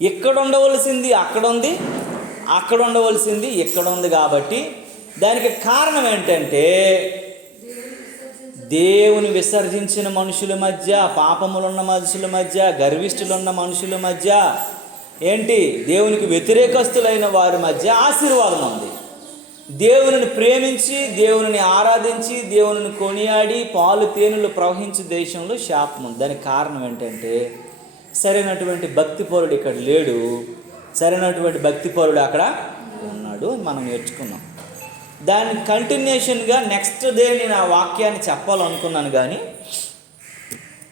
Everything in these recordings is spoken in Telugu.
ఇక్కడ ఉండవలసింది అక్కడ ఉంది, అక్కడ ఉండవలసింది ఇక్కడ ఉంది. కాబట్టి దానికి కారణం ఏంటంటే దేవుని విసర్జించిన మనుషుల మధ్య, పాపములున్న మనుషుల మధ్య, గర్విష్ఠులున్న మనుషుల మధ్య, ఏంటి దేవునికి వ్యతిరేకస్తులైన వారి మధ్య ఆశీర్వాదం ఉంది. దేవునిని ప్రేమించి, దేవునిని ఆరాధించి, దేవునిని కొనియాడి పాలు తేనెలు ప్రవహించే దేశంలో శాపం ఉంది. దానికి కారణం ఏంటంటే సరైనటువంటి భక్తిపరుడు ఇక్కడ లేడు, సరైనటువంటి భక్తిపరుడు అక్కడ ఉన్నాడు అని మనం నేర్చుకున్నాం. దాని కంటిన్యూషన్గా నెక్స్ట్ డే నేను ఆ వాక్యాన్ని చెప్పాలనుకున్నాను, కానీ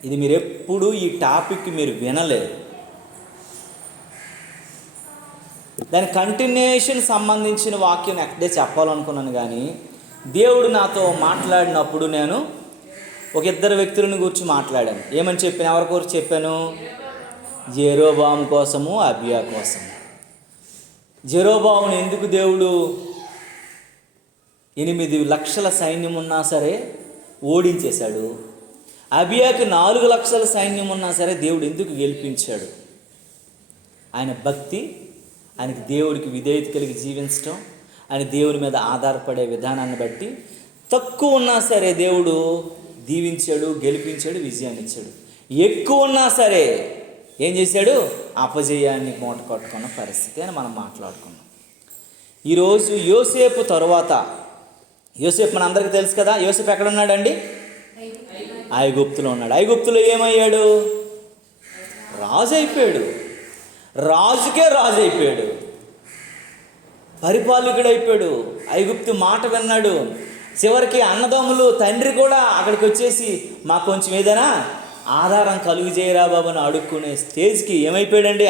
ఇది మీరు ఎప్పుడు ఈ టాపిక్ మీరు వినలేదు. దాని కంటిన్యూషన్ సంబంధించిన వాక్యం నెక్స్ట్ డే చెప్పాలనుకున్నాను, కానీ దేవుడు నాతో మాట్లాడినప్పుడు నేను ఒక ఇద్దరు వ్యక్తులను గురించి మాట్లాడాను. ఏమని చెప్పాను? ఎవరి గురించి చెప్పాను? జెరోబాము కోసము, అబియా కోసము. జెరోబామును ఎందుకు దేవుడు 8 లక్షల సైన్యం ఉన్నా సరే ఓడించేశాడు? అబియాకి 4 లక్షల సైన్యం ఉన్నా సరే దేవుడు ఎందుకు గెలిపించాడు? ఆయన భక్తి, ఆయనకి దేవుడికి విధేయత కలిగి జీవించడం, ఆయన దేవుని మీద ఆధారపడే విధానాన్ని బట్టి తక్కువ ఉన్నా సరే దేవుడు దీవించాడు, గెలిపించాడు, విజయాన్ని ఇచ్చాడు. ఎక్కువ ఉన్నా సరే ఏం చేశాడు? అపజయాన్ని మూట కట్టుకున్న పరిస్థితి అని మనం మాట్లాడుకున్నాం. ఈరోజు యోసేపు తరువాత, యోసేపు మన అందరికీ తెలుసు కదా. యోసేపు ఎక్కడ ఉన్నాడండి? ఐగుప్తులో ఉన్నాడు. ఐగుప్తులో ఏమయ్యాడు? రాజు అయిపోయాడు. రాజుకే రాజు అయిపోయాడు, పరిపాలకుడు అయిపోయాడు. ఐగుప్తు మాట విన్నాడు. చివరికి అన్నదమ్ములు, తండ్రి కూడా అక్కడికి వచ్చేసి మాకు కొంచెం ఏదైనా ఆధారం కలుగు చేయరా బాబు అని అడుక్కునే స్టేజ్కి ఏమైపోయాడండి?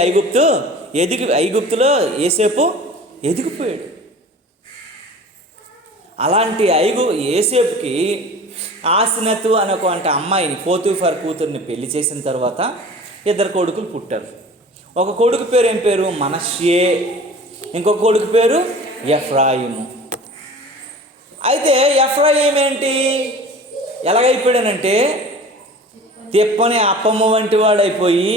ఐగుప్తులో యోసేపు ఎదిగిపోయాడు. అలాంటి యోసేపుకి ఆసినతు అనే ఒక అమ్మాయిని, పోతీఫర్ కూతుర్ని పెళ్లి చేసిన తర్వాత 2 కొడుకులు పుట్టారు. ఒక కొడుకు పేరు ఏం పేరు? మనష్షే. ఇంకొక కొడుకు పేరు ఎఫ్రాయిము. అయితే ఎఫ్రాయిం ఏంటి, ఎలాగైపోయాడనంటే తిప్పని అప్పమ్మ వంటి వాడైపోయి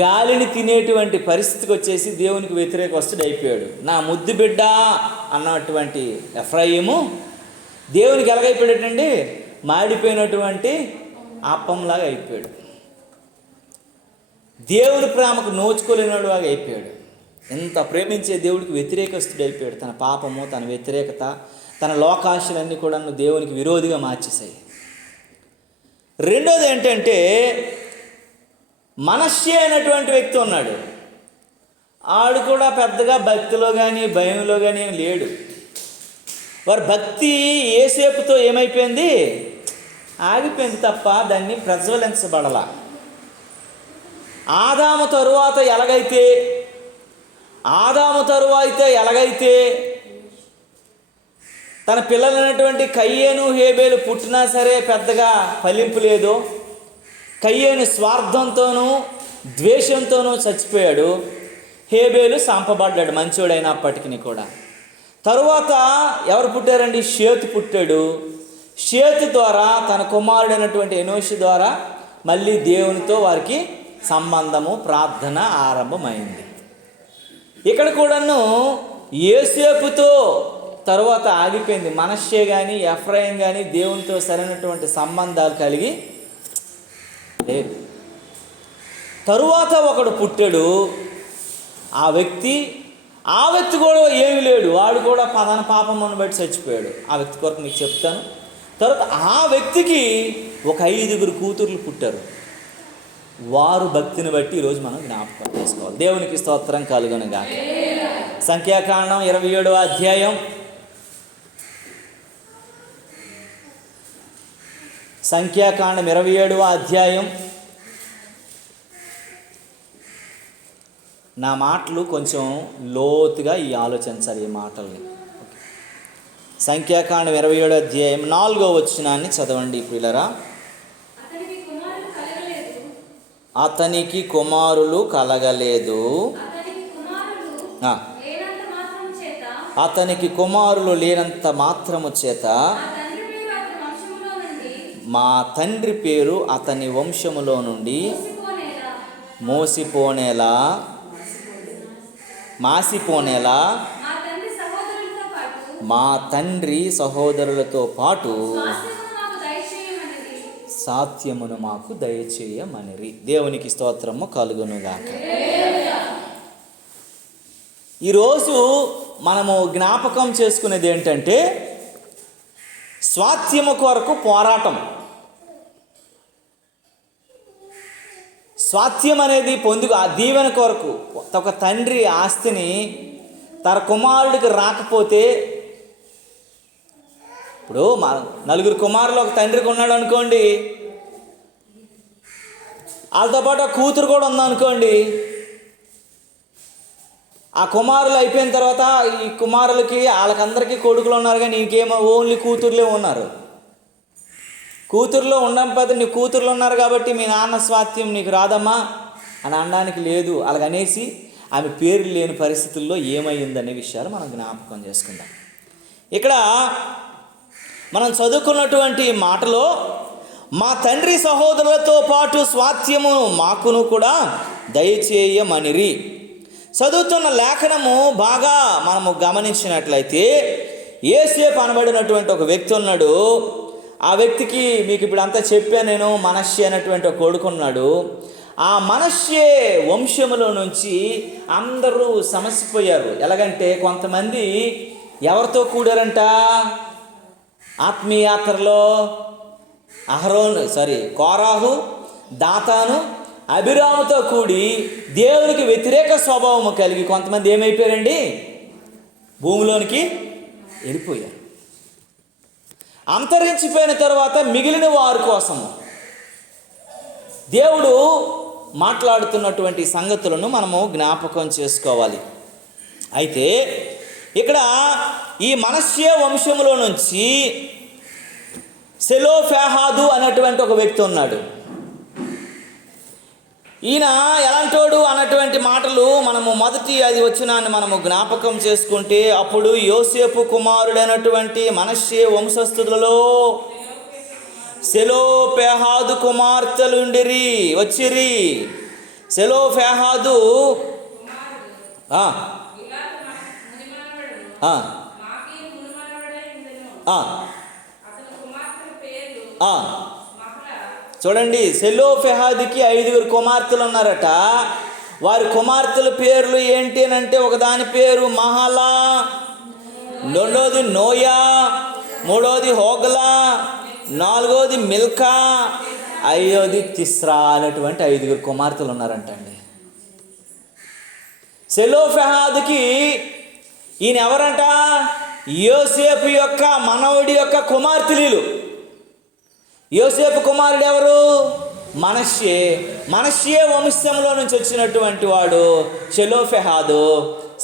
గాలిని తినేటువంటి పరిస్థితికి వచ్చేసి దేవునికి వ్యతిరేకస్తుడు అయిపోయాడు. నా ముద్దు బిడ్డ అన్నటువంటి ఎఫ్రాయిము దేవునికి ఎలాగైపోయాడండి? మాడిపోయినటువంటి అప్పంలాగా అయిపోయాడు. దేవుని ప్రేమకు నోచుకోలేనివాడు లాగా అయిపోయాడు. ఎంత ప్రేమించే దేవుడికి వ్యతిరేకస్తుడు అయిపోయాడు. తన పాపము, తన వ్యతిరేకత, తన లోకాశలన్నీ కూడా దేవునికి విరోధిగా మార్చేశాయి. రెండోది ఏంటంటే మనష్షే అయినటువంటి వ్యక్తి ఉన్నాడు. ఆడు కూడా పెద్దగా భక్తిలో కానీ భయంలో కానీ లేడు. వారి భక్తి యోసేపుతో ఏమైపోయింది? ఆగిపోయింది తప్ప దాన్ని ప్రజ్వలించబడలా. ఆదాము తరువాత ఎలాగైతే తన పిల్లలైనటువంటి కయ్యేను, హేబేలు పుట్టినా సరే పెద్దగా ఫలింపు లేదు. కయ్యేను స్వార్థంతోనూ ద్వేషంతోనూ చచ్చిపోయాడు. హేబేలు చంపబడ్డాడు మంచోడైనప్పటికీ కూడా. తరువాత ఎవరు పుట్టారండి? షేతు పుట్టాడు. షేతు ద్వారా తన కుమారుడైనటువంటి ఎనోషు ద్వారా మళ్ళీ దేవునితో వారికి సంబంధము, ప్రార్థన ఆరంభమైంది. ఇక్కడ కూడాను యోసేపుతో తరువాత ఆగిపోయింది. మనష్షే కానీ ఎఫ్రాయిం కానీ దేవునితో సరైనటువంటి సంబంధాలు కలిగి లేదు. తరువాత ఒకడు పుట్టాడు. ఆ వ్యక్తి కూడా ఏమీ లేడు. వాడు కూడా పదన పాపమును బట్టి చచ్చిపోయాడు. ఆ వ్యక్తి కొరకు మీకు చెప్తాను. తర్వాత ఆ వ్యక్తికి ఒక 5 కూతుర్లు పుట్టారు. వారు భక్తిని బట్టి ఈరోజు మనం జ్ఞాపకం చేసుకోవాలి. దేవునికి స్తోత్రం కలుగును గాక. సంఖ్యాకాండం 27వ అధ్యాయం. సంఖ్యాకాండం 27వ అధ్యాయం. నా మాటలు కొంచెం లోతుగా ఆలోచించాలి ఈ మాటల్ని. సంఖ్యాకాండం 27వ అధ్యాయం 4వ వచనాన్ని చదవండి ప్రియులారా. అతనికి కుమారులు కలగలేదు, అతనికి కుమారులు లేనంత మాత్రము చేత మా తండ్రి పేరు అతని వంశములో నుండి మోసిపోనేలా మాసిపోనేలా మా తండ్రి సహోదరులతో పాటు సాత్యమును మాకు దయచేయమనిరి. దేవునికి స్తోత్రము కలుగునుగాక. ఈరోజు మనము జ్ఞాపకం చేసుకునేది ఏంటంటే స్వాస్థ్యము కొరకు పోరాటం. స్వాస్థ్యం అనేది ఆ దీవెన కొరకు ఒక తండ్రి ఆస్తిని తన కుమారుడికి రాకపోతే, ఇప్పుడు నలుగురు కుమారులు ఒక తండ్రికి ఉన్నాడు అనుకోండి, వాళ్ళతో పాటు ఆ కూతురు కూడా ఉందనుకోండి, ఆ కుమారులు అయిపోయిన తర్వాత ఈ కుమారులకి వాళ్ళకందరికీ కొడుకులు ఉన్నారు, కానీ ఇంకేమో ఓన్లీ కూతుర్లే ఉన్నారు. కూతురులో ఉండకపోతే నీ కూతుర్లు ఉన్నారు కాబట్టి మీ నాన్న స్వాస్థ్యం నీకు రాదమ్మా అని అనడానికి లేదు. అలాగనేసి ఆమె పేరు లేని పరిస్థితుల్లో ఏమైందనే విషయాలు మనం జ్ఞాపకం చేసుకుందాం. ఇక్కడ మనం చదువుకున్నటువంటి మాటలో మా తండ్రి సహోదరులతో పాటు స్వాస్థ్యము మాకును కూడా దయచేయమనిరి. చదువుతున్న లేఖనము బాగా మనము గమనించినట్లయితే యోసేపు అనబడినటువంటి ఒక వ్యక్తి ఉన్నాడు. ఆ వ్యక్తికి మీకు ఇప్పుడు అంతా చెప్పాను నేను. మనష్షే అనేటువంటి ఒక కొడుకున్నాడు. ఆ మనష్షే వంశములో నుంచి అందరూ సమసిపోయారు. ఎలాగంటే కొంతమంది ఎవరితో కూడారంట, ఆత్మీయాత్రలో కోరాహు, దాతాను, అభిరాముతో కూడి దేవునికి వ్యతిరేక స్వభావము కలిగి కొంతమంది ఏమైపోయారండి, భూమిలోనికి వెళ్ళిపోయారు. అంతరించిపోయిన తర్వాత మిగిలిన వారి కోసము దేవుడు మాట్లాడుతున్నటువంటి సంగతులను మనము జ్ఞాపకం చేసుకోవాలి. అయితే ఇక్కడ ఈ మనష్షే వంశములో నుంచి సెలోఫెహాదు అనేటువంటి ఒక వ్యక్తి ఉన్నాడు. ఈయన ఎలాంటోడు అన్నటువంటి మాటలు మనము మొదటి అది వచ్చినాన్ని మనము జ్ఞాపకం చేసుకుంటే, అప్పుడు యోసేపు కుమారుడైనటువంటి మనష్షే వంశస్థులలో సెలోఫెహాదు కుమార్తెలుండిరి వచ్చిరి. సెలోఫెహాదు చూడండి, సెలోఫెహాదుకి 5 కుమార్తెలు ఉన్నారట. వారి కుమార్తెల పేర్లు ఏంటి అని అంటే, ఒకదాని పేరు మహలా, రెండోది నోయా, మూడోది హోగలా, నాలుగోది మిల్కా, 5వది తిస్రా అనేటువంటి 5 కుమార్తెలు ఉన్నారంట అండి. సెలోఫెహాదుకి ఈయన ఎవరంట, యోసేపు యొక్క మనవడి యొక్క కుమార్తెలు. యోసేపు కుమారుడు ఎవరు, మనష్షే. మనష్షే వంశంలో నుంచి వచ్చినటువంటి వాడు సెలోఫెహాదు.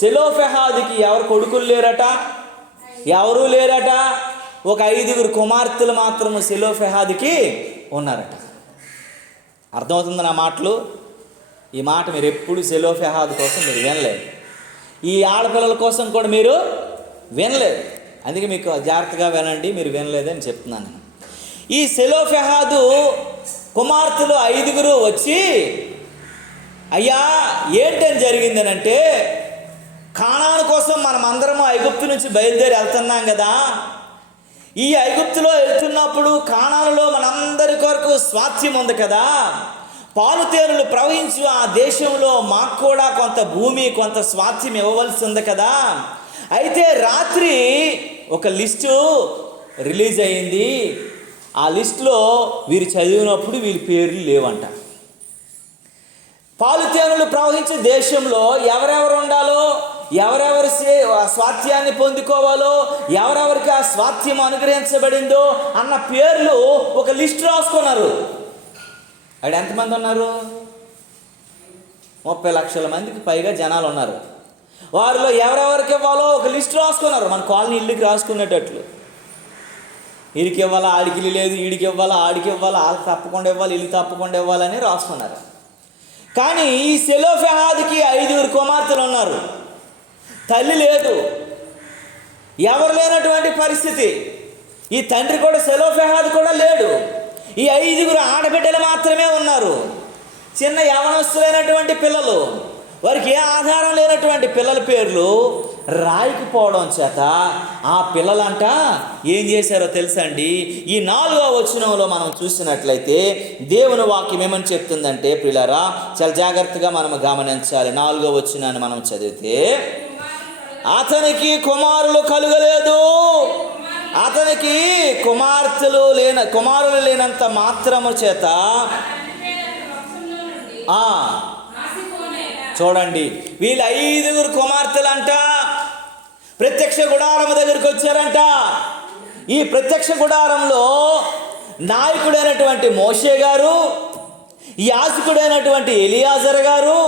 సెలోఫెహాదుకి ఎవరు కొడుకులు లేరట, ఎవరూ లేరట. ఒక 5 కుమార్తెలు మాత్రము సెలోఫెహాదుకి ఉన్నారట. అర్థమవుతుంది నా మాటలు? ఈ మాట మీరు ఎప్పుడు సెలోఫెహాదు కోసం మీరు వినలేదు, ఈ ఆడపిల్లల కోసం కూడా మీరు వినలేదు. అందుకే మీకు జాగ్రత్తగా వినండి, మీరు వినలేదని చెప్తున్నాను. ఈ సెలోఫెహాదు కుమార్తెలు 5 వచ్చి, అయ్యా ఏంటని జరిగిందని అంటే, కానాను కోసం మనం అందరము ఐగుప్తు నుంచి బయలుదేరి వెళ్తున్నాం కదా. ఈ ఐగుప్తులో వెళ్తున్నప్పుడు కానానులో మనందరి కొరకు స్వాస్థ్యం ఉంది కదా, పాలు తేనెలు ప్రవహించు ఆ దేశంలో మాకు కూడా కొంత భూమి కొంత స్వాస్థ్యం ఇవ్వవలసి ఉంది కదా. అయితే రాత్రి ఒక లిస్టు రిలీజ్ అయింది. ఆ లిస్టులో వీరు చదివినప్పుడు వీరి పేర్లు లేవంట. పాలు తేనెలు ప్రవహించే దేశంలో ఎవరెవరు ఉండాలో, ఎవరెవరి స్వాస్థ్యాన్ని పొందుకోవాలో, ఎవరెవరికి ఆ స్వాస్థ్యం అనుగ్రహించబడిందో అన్న పేర్లు ఒక లిస్ట్ రాసుకున్నారు. అక్కడ ఎంతమంది ఉన్నారు, 30 లక్షల మందికి పైగా జనాలు ఉన్నారు. వారిలో ఎవరెవరికి ఇవ్వాలో ఒక లిస్ట్ రాసుకున్నారు. మన కాలనీ ఇల్లుకి రాసుకునేటట్లు, వీడికి ఇవ్వాలా, ఆడికి ఇల్లు లేదు, వీడికి ఇవ్వాలా, ఆడికి ఇవ్వాలా, వాళ్ళకి తప్పకుండా ఇవ్వాలి, ఇల్లు తప్పకుండా ఇవ్వాలని రాసుకున్నారు. కానీ ఈ సెలోఫెహాదుకి 5 కుమార్తెలు ఉన్నారు, తల్లి లేదు, ఎవరు లేనటువంటి పరిస్థితి. ఈ తండ్రి కూడా సెలోఫెహాదు కూడా లేడు. ఈ 5 ఆడబిడ్డలు మాత్రమే ఉన్నారు, చిన్న యవనస్తులైనటువంటి పిల్లలు. వారికి ఏ ఆధారం లేనటువంటి పిల్లల పేర్లు రాయికి పోవడం చేత ఆ పిల్లలంట ఏం చేశారో తెలుసా అండి? ఈ 4వ వచనంలో మనం చూసినట్లయితే దేవుని వాక్యం ఏమని చెప్తుందంటే, ప్రియులారా చాలా జాగ్రత్తగా మనం గమనించాలి. 4వ వచనాన్ని మనం చదివితే, అతనికి కుమారులు కలుగలేదు, అతనికి కుమారులు లేనంత మాత్రము చేత చూడండి, వీళ్ళు 5 కుమార్తెలంట ప్రత్యక్ష గుడారం దగ్గరికి వచ్చారంట. ఈ ప్రత్యక్ష గుడారంలో నాయకుడైనటువంటి మోషే గారు, యాజకుడైనటువంటి ఎలియాజర్ గారు,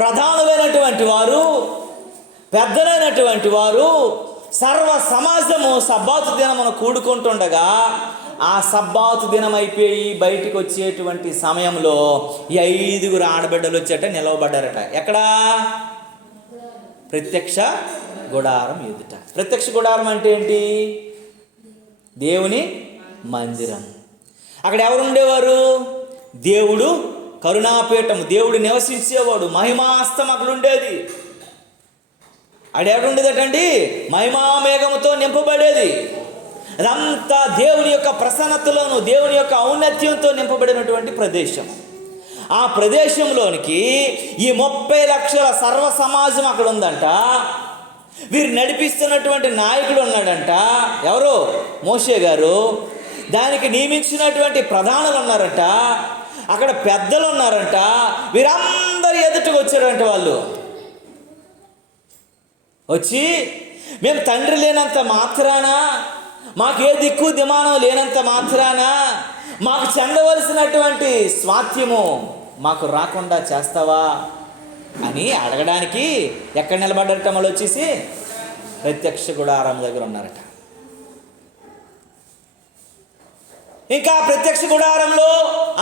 ప్రధానులైనటువంటి వారు, పెద్దలైనటువంటి వారు, సర్వ సమాజము సబ్బాతు దినమున కూడుకుంటుండగా, ఆ సబ్బాతు దినం అయిపోయి బయటికి వచ్చేటువంటి సమయంలో ఈ 5 ఆడబిడ్డలు వచ్చేట నిలవబడ్డారట. ఎక్కడా? ప్రత్యక్ష గుడారం ఎదుట. ప్రత్యక్ష గుడారం అంటే ఏంటి? దేవుని మందిరం. అక్కడ ఎవరు ఉండేవారు? దేవుడు కరుణాపీఠం, దేవుడు నివసించేవాడు, మహిమాస్తం అక్కడ ఉండేది. అక్కడ ఎవరుండేదటండి? మహిమా మేఘముతో నింపబడేది. అదంతా దేవుని యొక్క ప్రసన్నతలోను దేవుని యొక్క ఔన్నత్యంతో నింపబడినటువంటి ప్రదేశం. ఆ ప్రదేశంలోనికి ఈ 30 లక్షల సర్వ సమాజం అక్కడ ఉందంట. వీరు నడిపిస్తున్నటువంటి నాయకుడు ఉన్నాడంట. ఎవరు? మోషే గారు. దానికి నియమించినటువంటి ప్రధానులు ఉన్నారంట, అక్కడ పెద్దలు ఉన్నారంట. వీరందరూ ఎదుటకు వచ్చారంట. వాళ్ళు వచ్చి, మేము తండ్రి లేనంత మాత్రాన, మాకే దిక్కు దిమానం లేనంత మాత్రాన మాకు చెందవలసినటువంటి స్వాస్థ్యము మాకు రాకుండా చేస్తావా అని అడగడానికి ఎక్కడ నిలబడ్డారట? వాళ్ళు వచ్చేసి ప్రత్యక్ష గుడారం దగ్గర ఉన్నారట. ఇంకా ప్రత్యక్ష గుడారంలో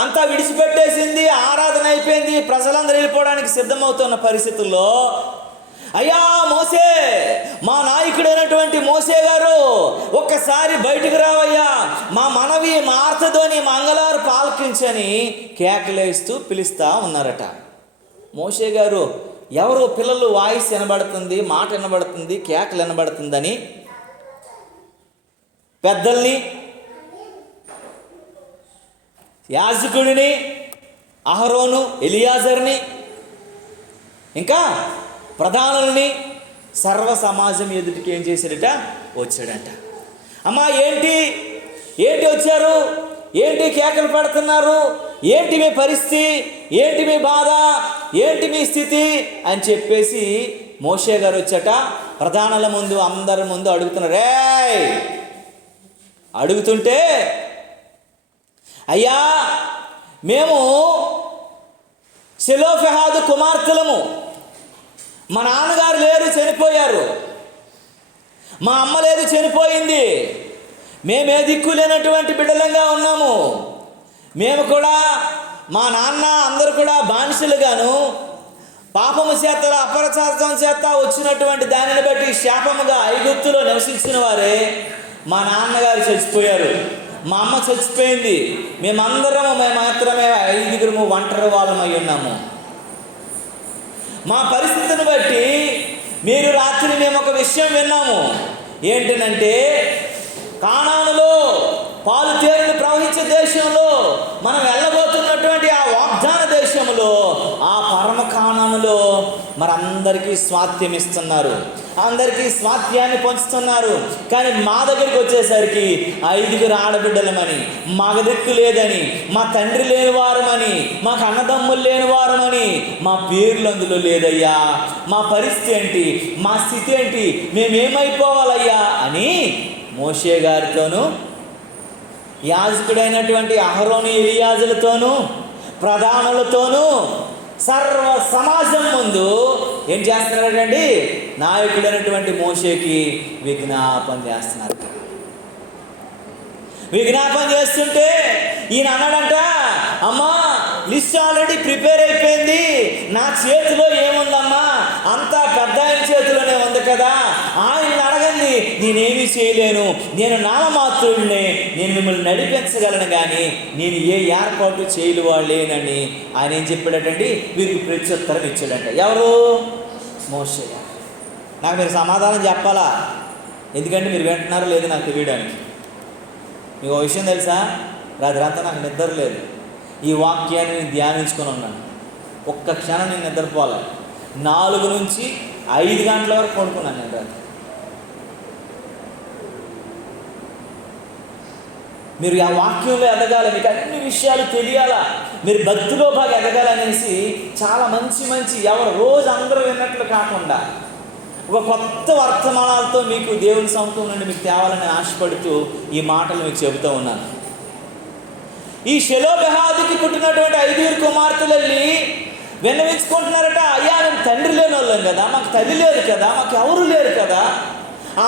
అంతా విడిచిపెట్టేసింది, ఆరాధన అయిపోయింది, ప్రజలందరూ వెళ్ళిపోవడానికి సిద్ధమవుతున్న పరిస్థితుల్లో, అయ్యా మోసే, మా నాయకుడైనటువంటి మోసే గారు, ఒక్కసారి బయటకు రావయ్యా, మా మనవి, మా ఆర్తధ్వని, మా అంగలారు పాలకించని కేకలేస్తూ పిలుస్తూ ఉన్నారట. మోసే గారు, ఎవరు పిల్లలు వాయిస్ వినబడుతుంది, మాట వినబడుతుంది, కేకలు వినబడుతుందని పెద్దల్ని, యాజకుడిని, అహరోను, ఎలియాజర్ని, ఇంకా ప్రధానుల్ని, సర్వ సమాజం ఎదుటికి ఏం చేశాడట? వచ్చాడంట. అమ్మా ఏంటి వచ్చారు? ఏంటి కేకలు పెడుతున్నారు? ఏంటి మీ పరిస్థితి? ఏంటి మీ బాధ? ఏంటి మీ స్థితి అని చెప్పేసి మోషే గారు వచ్చాట ప్రధానుల ముందు, అందరి ముందు అడుగుతున్నారు. అడుగుతుంటే, అయ్యా మేము సెలోఫెహాదు కుమార్తెలము, మా నాన్నగారు లేరు, చనిపోయారు, మా అమ్మ లేదు, చనిపోయింది, మేమే దిక్కు లేనటువంటి బిడ్డలంగా ఉన్నాము, మేము కూడా, మా నాన్న అందరూ కూడా బానిసలుగాను, పాపము చేత అపరాధం చేత వచ్చినటువంటి దానిని బట్టి శాపముగా ఐగుప్తులో నివసించిన వారే, మా నాన్నగారు చచ్చిపోయారు, మా అమ్మ చచ్చిపోయింది, మేము మాత్రమే 5 ఒంటరి వాళ్ళమై ఉన్నాము. మా పరిస్థితిని బట్టి మీరు రాత్రి మేము ఒక విషయం విన్నాము. ఏంటనంటే, కానానులో పాలు తేనెలు ప్రవహించే దేశంలో మనం వెళ్ళబోతున్నటువంటి ఆ వాగ్దాన దేశంలో, ఆ పరమ కానానులో మరందరికీ స్వాస్థ్యం ఇస్తున్నారు, అందరికీ స్వాస్థ్యాన్ని పంచుతున్నారు. కానీ మా దగ్గరికి వచ్చేసరికి 5 ఆడబిడ్డలమని, మాకు దిక్కు లేదని, మా తండ్రి లేని వారమని, మాకు అన్నదమ్ములు లేని వారమని, మా పేర్లు అందులో లేదయ్యా, మా పరిస్థితి ఏంటి, మా స్థితి ఏంటి, మేమేమైపోవాలయ్యా అని మోషే గారితోనూ, యాజకుడైనటువంటి అహరోను, ఎలియాజులతోనూ, ప్రధానులతోనూ, సర్వ సమాజం ముందు ఏం చేస్తున్నారండి? నాయకుడైనటువంటి మోషేకి విజ్ఞాపన చేస్తున్నారు. విజ్ఞాపన చేస్తుంటే ఈయన అన్నాడంట, అమ్మా లిస్ట్ ఆల్రెడీ ప్రిపేర్ అయిపోయింది, నా చేతిలో ఏముందమ్మా, అంతా పెద్ద ఆయన చేతిలోనే ఉంది కదా, ఆయన అడగండి, నేనేమీ చేయలేను, నేను నామమాత్రుడినే, నేను మిమ్మల్ని నడిపించగలను కానీ నేను ఏ ఏర్పాటు చేయలేనని ఆయన ఏం చెప్పాడటండి? వీరికి ప్రత్యుత్తరం ఇచ్చాడంట. ఎవరు? మోషే. నాకు మీరు సమాధానం చెప్పాలా, ఎందుకంటే మీరు వింటున్నారో లేదో నాకు తెలియడానికి. మీకు ఒక విషయం తెలుసా? రాత్రంతా నాకు నిద్ర లేదు. ఈ వాక్యాన్ని నేను ధ్యానించుకొని ఉన్నాను. ఒక్క క్షణం నేను నిద్రపోలే. 4 నుంచి 5 గంటల వరకు పడుకున్నాను నేను రాత్రి. మీరు ఆ వాక్యంలో ఎదగాలి, మీకు అన్ని విషయాలు తెలియాలా, మీరు భక్తిలో బాగా ఎదగాలనేసి చాలా మంచి ఎవరు రోజు అందరూ విన్నట్లు కాకుండా ఒక కొత్త వర్తమానాలతో మీకు దేవుని సముఖం నుండి మీకు తేవాలని ఆశపడుతూ ఈ మాటలు మీకు చెబుతూ ఉన్నాను. ఈ షెలోబెహాదుకి పుట్టినటువంటి 5 కుమార్తెలల్లి విన్నవించుకుంటున్నారట, అయ్యా మేము తండ్రి లేని వాళ్ళం కదా, మాకు తల్లి లేదు కదా, మాకు ఎవరు లేరు కదా,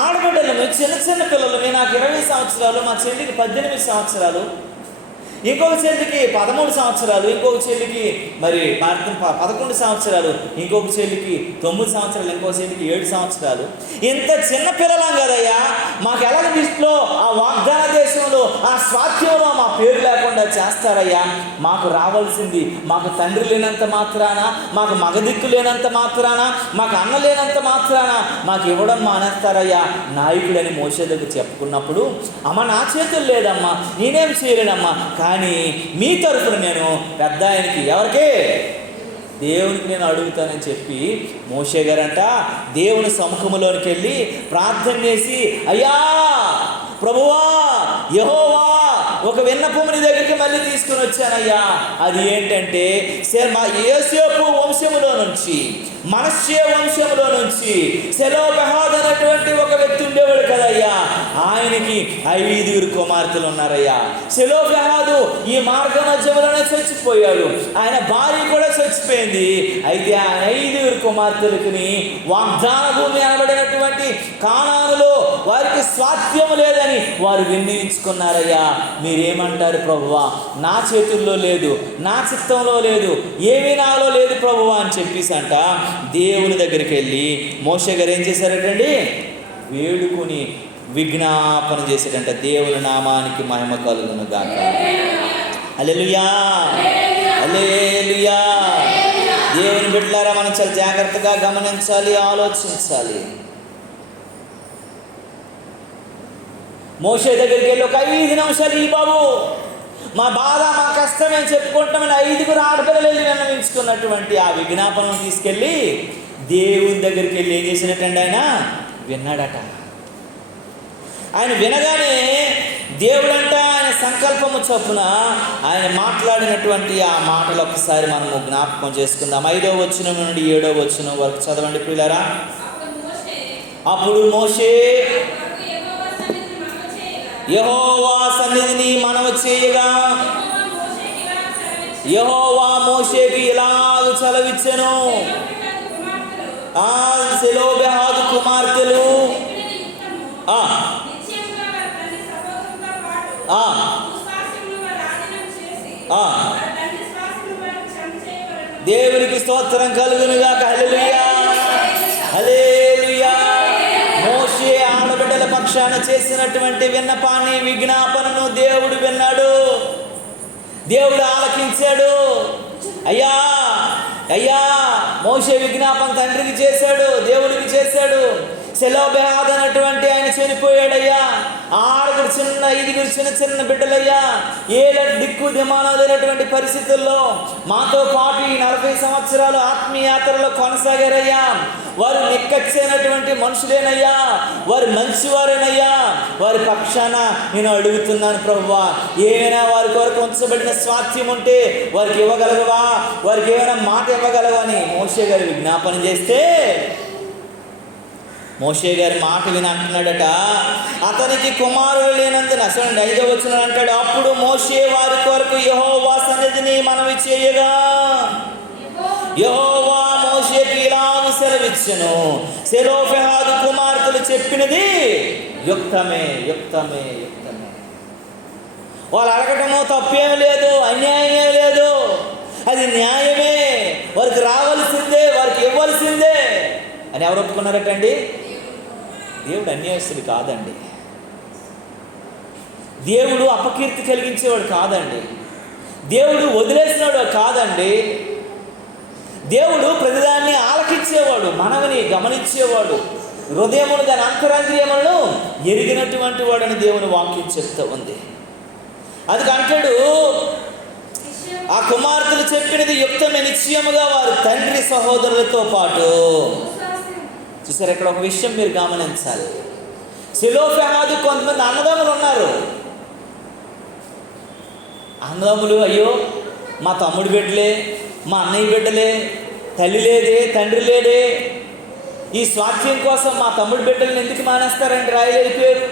ఆడబిడ్డలు చిన్న పిల్లలు, నాకు 20 సంవత్సరాలు, మా చెల్లికి 18 సంవత్సరాలు, ఇంకొక చెల్లికి 13 సంవత్సరాలు, ఇంకొక చెల్లికి మరి 11 సంవత్సరాలు, ఇంకొక చెల్లికి 9 సంవత్సరాలు, ఇంకొక చెల్లికి 7 సంవత్సరాలు. ఇంత చిన్న పిల్లలం కదయ్యా, మాకు ఎలాగ లిస్టులో ఆ వాగ్దాన దేశంలో ఆ స్వాస్థ్యంలో మా పేరు లేకుండా చేస్తారయ్యా? మాకు రావాల్సింది, మాకు తండ్రి లేనంత మాత్రాన, మాకు మగదిక్కు లేనంత మాత్రాన, మాకు అన్న లేనంత మాత్రాన మాకు ఇవ్వడం మానేస్తారయ్యా నాయకుడని మోషే దగ్గర చెప్పుకున్నప్పుడు, అమ్మ నా చేతులు లేదమ్మా, నేనేం చేయలేనమ్మా, కానీ మీ తరఫున నేను పెద్ద ఆయనకి, ఎవరికి? దేవునికి నేను అడుగుతానని చెప్పి మోషే గారంట దేవుని సముఖంలోనికి వెళ్ళి ప్రార్థన చేసి, అయ్యా ప్రభువా యెహోవా, ఒక విన్నపం నీ దగ్గరికి మళ్ళీ తీసుకుని వచ్చానయ్యా. అది ఏంటంటే, యోసేపు వంశములో నుంచి, మనష్షే వంశంలో నుంచి షెలోబెహాదు అనేటువంటి ఒక వ్యక్తి ఉండేవాడు కదయ్యా, ఆయనకి 5 కుమార్తెలు ఉన్నారయ్యా. షెలోబెహాదు ఈ మార్గ మధ్యలోనే చచ్చిపోయాడు, ఆయన భార్య కూడా చచ్చిపోయింది. అయితే ఆ 5 కుమార్తెలకి వాగ్దాన భూమి అనబడినటువంటి కానానులో వారికి స్వాస్థ్యం లేదని వారు విన్నవించుకున్నారయ్యా. మీరేమంటారు ప్రభువా? నా చేతుల్లో లేదు, నా చిత్తంలో లేదు, ఏమీ నాలో లేదు ప్రభువా అని చెప్పేసి అంట దేవుని దగ్గరికి వెళ్ళి మోషే గారు ఏం చేశారటండి? వేడుకొని విజ్ఞాపన చేశాడంట, దేవుని నామానికి మహిమ కలుగును గాక. హల్లెలూయా, హల్లెలూయా. దేవుని బిడ్డలారా, మనం చాలా జాగ్రత్తగా గమనించాలి, ఆలోచించాలి. మోషే దగ్గరికి వెళ్ళి ఒక 5 నిమిషాలు, ఈ బాబు మా బాధ మా కష్టం అని చెప్పుకుంటామని 5 ఆడపిల్లలు వెళ్ళి విన్నవించుకున్నటువంటి ఆ విజ్ఞాపనం తీసుకెళ్ళి దేవుని దగ్గరికి వెళ్ళి ఏం చేసినట్టండి? ఆయన విన్నాడట. ఆయన వినగానే దేవుడంట ఆయన సంకల్పము చొప్పున ఆయన మాట్లాడినటువంటి ఆ మాటలు ఒకసారి మనము జ్ఞాపకం చేసుకుందాం. 5వ వచనం నుండి 7వ వచనం వరకు చదవండి ప్రియులారా. అప్పుడు మోషే యెహోవా సన్నిధిని మనవి చేయగా, యెహోవా మోషేకి ఇలాగ సెలవిచ్చెను, ఆ షెలోబెహాదు కుమార్తెలు దేవునికి స్తోత్రం కలుగునుగాక. హల్లెలూయా, హల్లెలూయా. మోషే ఆడబిడ్డల పక్షాన చేసినటువంటి విన్నపాన్ని, విజ్ఞాపనను దేవుడు విన్నాడు, దేవుడు ఆలకించాడు. అయ్యా అయ్యా మోషే విజ్ఞాపన తండ్రికి చేశాడు, దేవుడికి చేశాడు. షెలోబెహాదు అనేటువంటి ఆయన చనిపోయాడయ్యా. 5 చిన్న బిడ్డలయ్యా, ఏళ్ళ దిక్కు దిమానం లేనటువంటి పరిస్థితుల్లో మాతో పాటు ఈ 40 సంవత్సరాలు ఆత్మీయాత్రలో కొనసాగారయ్యా. వారు నిక్కచ్చైనటువంటి మనుషులేనయ్యా, వారు మంచివారేనయ్యా. వారి పక్షాన నేను అడుగుతున్నాను ప్రభువా, ఏమైనా వారి కొరకు ఉంచబడిన స్వాస్థ్యం ఉంటే వారికి ఇవ్వగలవా, వారికి ఏమైనా మాట ఇవ్వగలవా అని మోషే గారు విజ్ఞాపన చేస్తే, మోషే గారి మాట విని అంటున్నాడట, అతనికి కుమారుడు లేనందున. అసలు 5వ వచనం అంటాడు, అప్పుడు మోషే వారి కొరకు యెహోవా సన్నిధిని మనవి చేయగా, యెహోవా మోషేకి ఇలాగ సెలవిచ్చెను, షెలోబెహాదు కుమార్తెలు చెప్పినది యుక్తమే, యుక్తమే, యుక్తమే. వాళ్ళు అడగటమో తప్పేం లేదు, అన్యాయమే లేదు, అది న్యాయమే, వారికి రావాల్సిందే, వారికి ఇవ్వాల్సిందే అని ఎవరు ఒప్పుకున్నారటండి? దేవుడు అన్యాయస్తుడు కాదండి. దేవుడు అపకీర్తి కలిగించేవాడు కాదండి. దేవుడు వదిలేసినాడు కాదండి. దేవుడు ప్రతిదాన్ని ఆలకించేవాడు, మనవిని గమనించేవాడు, హృదయమును దాని అంతరంద్రియములను ఎరిగినటువంటి వాడని దేవుని వాక్యం చెప్తూ ఉంది. అది అంటాడు, ఆ కుమార్తెలు చెప్పినది యుక్తమే, నిశ్చయముగా వారు తండ్రి సహోదరులతో పాటు. చూసారు, ఇక్కడ ఒక విషయం మీరు గమనించాలి. సెలోఫెహాదు కొంతమంది అన్నదమ్ములు ఉన్నారు. అన్నదమ్ములు, అయ్యో మా తమ్ముడు బిడ్డలే, మా అన్నయ్య బిడ్డలే, తల్లి లేదే, తండ్రి లేదే, ఈ స్వాస్థ్యం కోసం మా తమ్ముడు బిడ్డలను ఎందుకు మానేస్తారండి, రాయలేదు పేరు.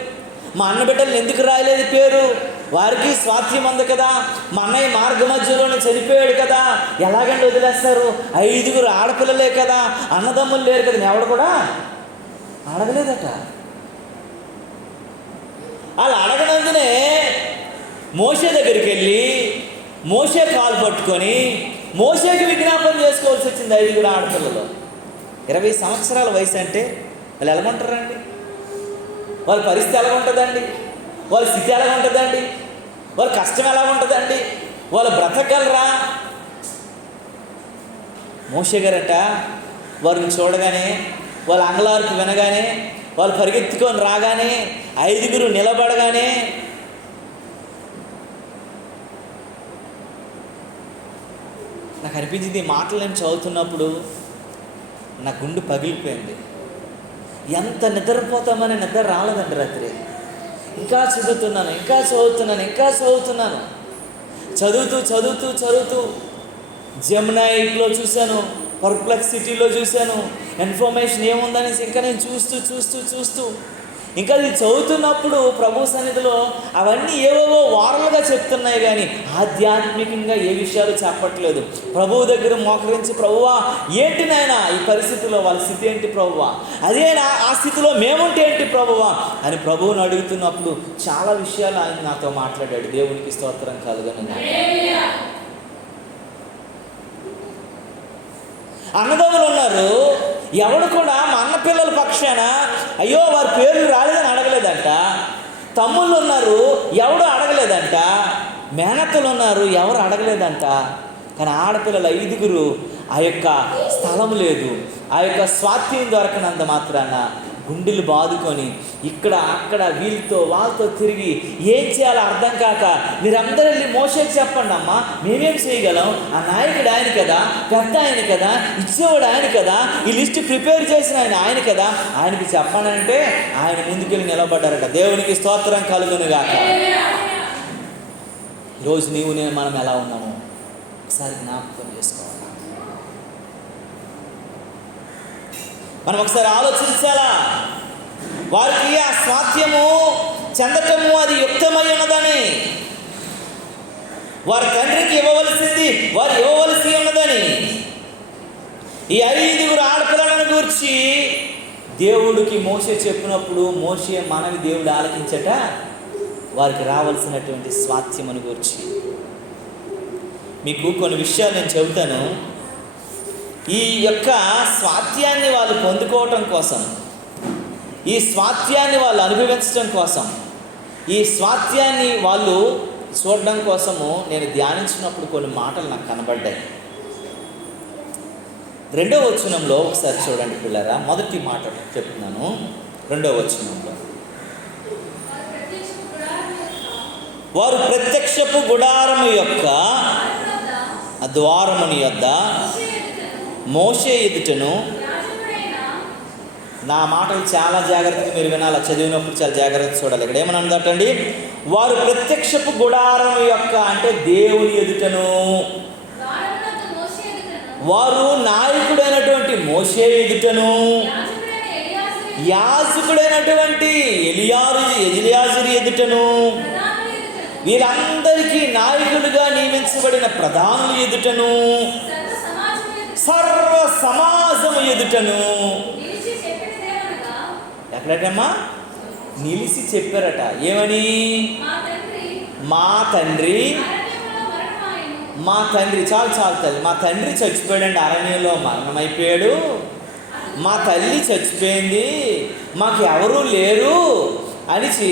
మా అన్న బిడ్డలను ఎందుకు రాయలేదు పేరు, వారికి స్వాస్థ్యం ఉంది కదా, మా అన్నయ్య మార్గ మధ్యలోనే చనిపోయాడు కదా, ఎలాగండి వదిలేస్తారు, 5 ఆడపిల్లలే కదా, అన్నదమ్ములు లేరు కదా. ఎవడు కూడా అడగలేదట. వాళ్ళు అడగనందునే మోషే దగ్గరికి వెళ్ళి మోషే కాలు పట్టుకొని మోషేకి విజ్ఞాపన చేసుకోవాల్సి వచ్చింది. 5 ఆడపిల్లలు, 20 సంవత్సరాల వయసు అంటే వాళ్ళు ఎలాగుంటారండి, వాళ్ళ పరిస్థితి ఎలా ఉంటుందండి, వాళ్ళ స్థితి ఎలా ఉంటుందండి, వాళ్ళ కష్టం ఎలా ఉంటుందండి, వాళ్ళు బ్రతకగలరా? మోషే గారట వారిని చూడగానే, వాళ్ళ అంగలార్పు వినగానే, వాళ్ళు పరిగెత్తుకొని రాగానే, 5 నిలబడగానే నాకు అనిపించింది, ఈ మాటలు నేను చదువుతున్నప్పుడు నా గుండె పగిలిపోయింది. ఎంత నిద్రపోతామని నిద్ర రాలేదండి రాత్రి. ఇంకా చదువుతున్నాను. చదువుతూ జెమినైలో చూశాను, పర్ప్లెక్సిటీలో చూశాను, ఇన్ఫర్మేషన్ ఏముందనేసి ఇంకా నేను చూస్తూ ఇంకా ఇది చదువుతున్నప్పుడు ప్రభు సన్నిధిలో అవన్నీ ఏవేవో వారలుగా చెప్తున్నాయి, కానీ ఆధ్యాత్మికంగా ఏ విషయాలు చెప్పట్లేదు. ప్రభువు దగ్గర మోకరించి, ప్రభువా ఏంటి నాయనా ఈ పరిస్థితిలో, వాళ్ళ స్థితి ఏంటి ప్రభువా, అదేనా ఆ స్థితిలో మేముంటే ఏంటి ప్రభువా అని ప్రభువుని అడుగుతున్నప్పుడు చాలా విషయాలు ఆయన నాతో మాట్లాడాడు. దేవునికి స్తోత్రం కలుగును. అన్నదమ్ములు ఉన్నారు, ఎవడు కూడా మా అన్న పిల్లల పక్షాన అయ్యో వారి పేర్లు రాలేదని అడగలేదంట. తమ్ముళ్ళు ఉన్నారు, ఎవడు అడగలేదంట. మేనత్తలు ఉన్నారు, ఎవరు అడగలేదంట. కానీ ఆడపిల్లలు 5 ఆ యొక్క స్థలం లేదు, ఆ యొక్క స్వాస్థ్యం దొరకనంత మాత్రాన గుండెలు బాదుకొని ఇక్కడ అక్కడ వీళ్ళతో వాళ్ళతో తిరిగి ఏం చేయాలో అర్థం కాక, మీరందరూ వెళ్ళి మోషేకి చెప్పండి అమ్మా, మేమేం చేయగలం, ఆ నాయకుడు ఆయన కదా, పెద్ద ఆయన కదా, ఇచ్చేవాడు ఆయన కదా, ఈ లిస్ట్ ప్రిపేర్ చేసిన ఆయన కదా, ఆయనకి చెప్పానంటే ఆయన ముందుకెళ్ళి నిలబడ్డారట. దేవునికి స్తోత్రం కలుగును గాక. ఈరోజు నీవు నేను మనం ఎలా ఉన్నామో ఒకసారి జ్ఞాపకం చేసుకోవాలి. మనం ఒకసారి ఆలోచించాలా, వారికి ఆ స్వాస్థ్యము చెందటము అది యుక్తమై ఉన్నదని, వారి తండ్రికి ఇవ్వవలసింది వారు ఇవ్వవలసి ఉన్నదని. ఈ 5 ఆడపిల్లలను గురించి దేవుడికి మోషే చెప్పినప్పుడు మోషే మనవి దేవుడు ఆలకించట, వారికి రావాల్సినటువంటి స్వాస్థ్యమును గురించి. మీకు కొన్ని విషయాలు నేను చెబుతాను. ఈ యొక్క స్వాస్థ్యాన్ని వాళ్ళు పొందుకోవటం కోసం, ఈ స్వాస్థ్యాన్ని వాళ్ళు అనుభవించడం కోసం, ఈ స్వాస్థ్యాన్ని వాళ్ళు చూడడం కోసము నేను ధ్యానించినప్పుడు కొన్ని మాటలు నాకు కనబడ్డాయి. 2వ వచనంలో ఒకసారి చూడండి పిల్లరా. మొదటి మాట చెప్తున్నాను. 2వ వచనంలో, వారు ప్రత్యక్షపు గుడారము యొక్క ద్వారముని యొద్ద మోషే ఎదుటను, నా మాటలు చాలా జాగ్రత్తగా మీరు వినాలి, చదివినప్పుడు చాలా జాగ్రత్తగా చూడాలి. ఇక్కడ ఏమని అందటండి, వారు ప్రత్యక్షపు గుడారం యొక్క అంటే దేవుని ఎదుటను, వారు నాయకుడైనటువంటి మోషే ఎదుటను, యాజకుడైనటువంటి ఎలియాజరు ఎదుటను, వీళ్ళందరికీ నాయకులుగా నియమించబడిన ప్రధానులు ఎదుటను, సర్వ సమాజము ఎదుటను. ఎక్కడటమ్మా నిలిచి చెప్పారట. ఏమని? మా తండ్రి చాలు తల్లి, మా తండ్రి చచ్చిపోయాడండి, అరణ్యంలో మరణమైపోయాడు. మా తల్లి చచ్చిపోయింది, మాకు ఎవరూ లేరు అనిచి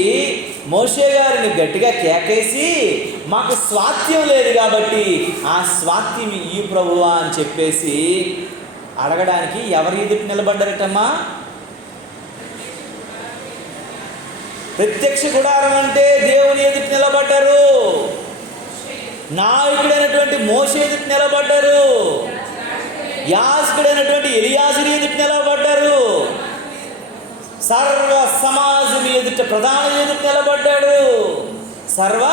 మోషే గారిని గట్టిగా కేకేసి, మాకు స్వాస్థ్యం లేదు కాబట్టి ఆ స్వాస్థ్యం ఈ ప్రభువా అని చెప్పేసి అడగడానికి ఎవరి ఎదుటి నిలబడ్డారటమ్మా? ప్రత్యక్ష గుడారం అంటే దేవుని ఎదుటి నిలబడ్డారు. నాయకుడైనటువంటి మోషే ఎదుటి నిలబడ్డారు. యాజకుడైనటువంటి ఎలియాజరు ఎదుటి నిలబడ్డారు. సర్వ సమాజం ఎదుట ప్రధాన ఎదుట నిలబడ్డాడు. సర్వ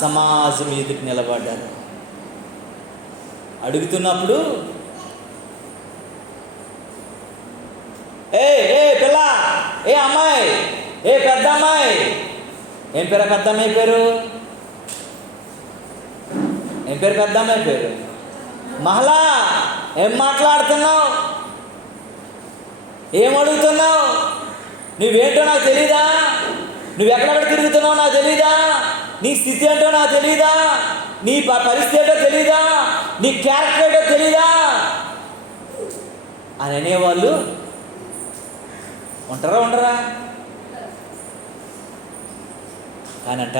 సమాజం ఎదుట నిలబడ్డాడు. అడుగుతున్నప్పుడు ఏ పిల్ల, ఏ అమ్మాయి, ఏ పెద్ద అమ్మాయి, ఏం పేరు పెద్ద అమ్మాయి పేరు? ఏం పేరు పెద్ద అమ్మాయి పేరు? మహలా. ఏం మాట్లాడుతున్నావు? ఏం అడుగుతున్నావు? నువ్వేంటో నాకు తెలీదా? నువ్వెక్కడెక్కడ తిరుగుతున్నావు నాకు తెలీదా? నీ స్థితి ఏంటో నాకు తెలీదా? నీ పరిస్థితి ఏంటో తెలీదా? నీ క్యారెక్టర్ ఏంటో తెలీదా అని అనేవాళ్ళు ఉంటారా ఉండరా? కానట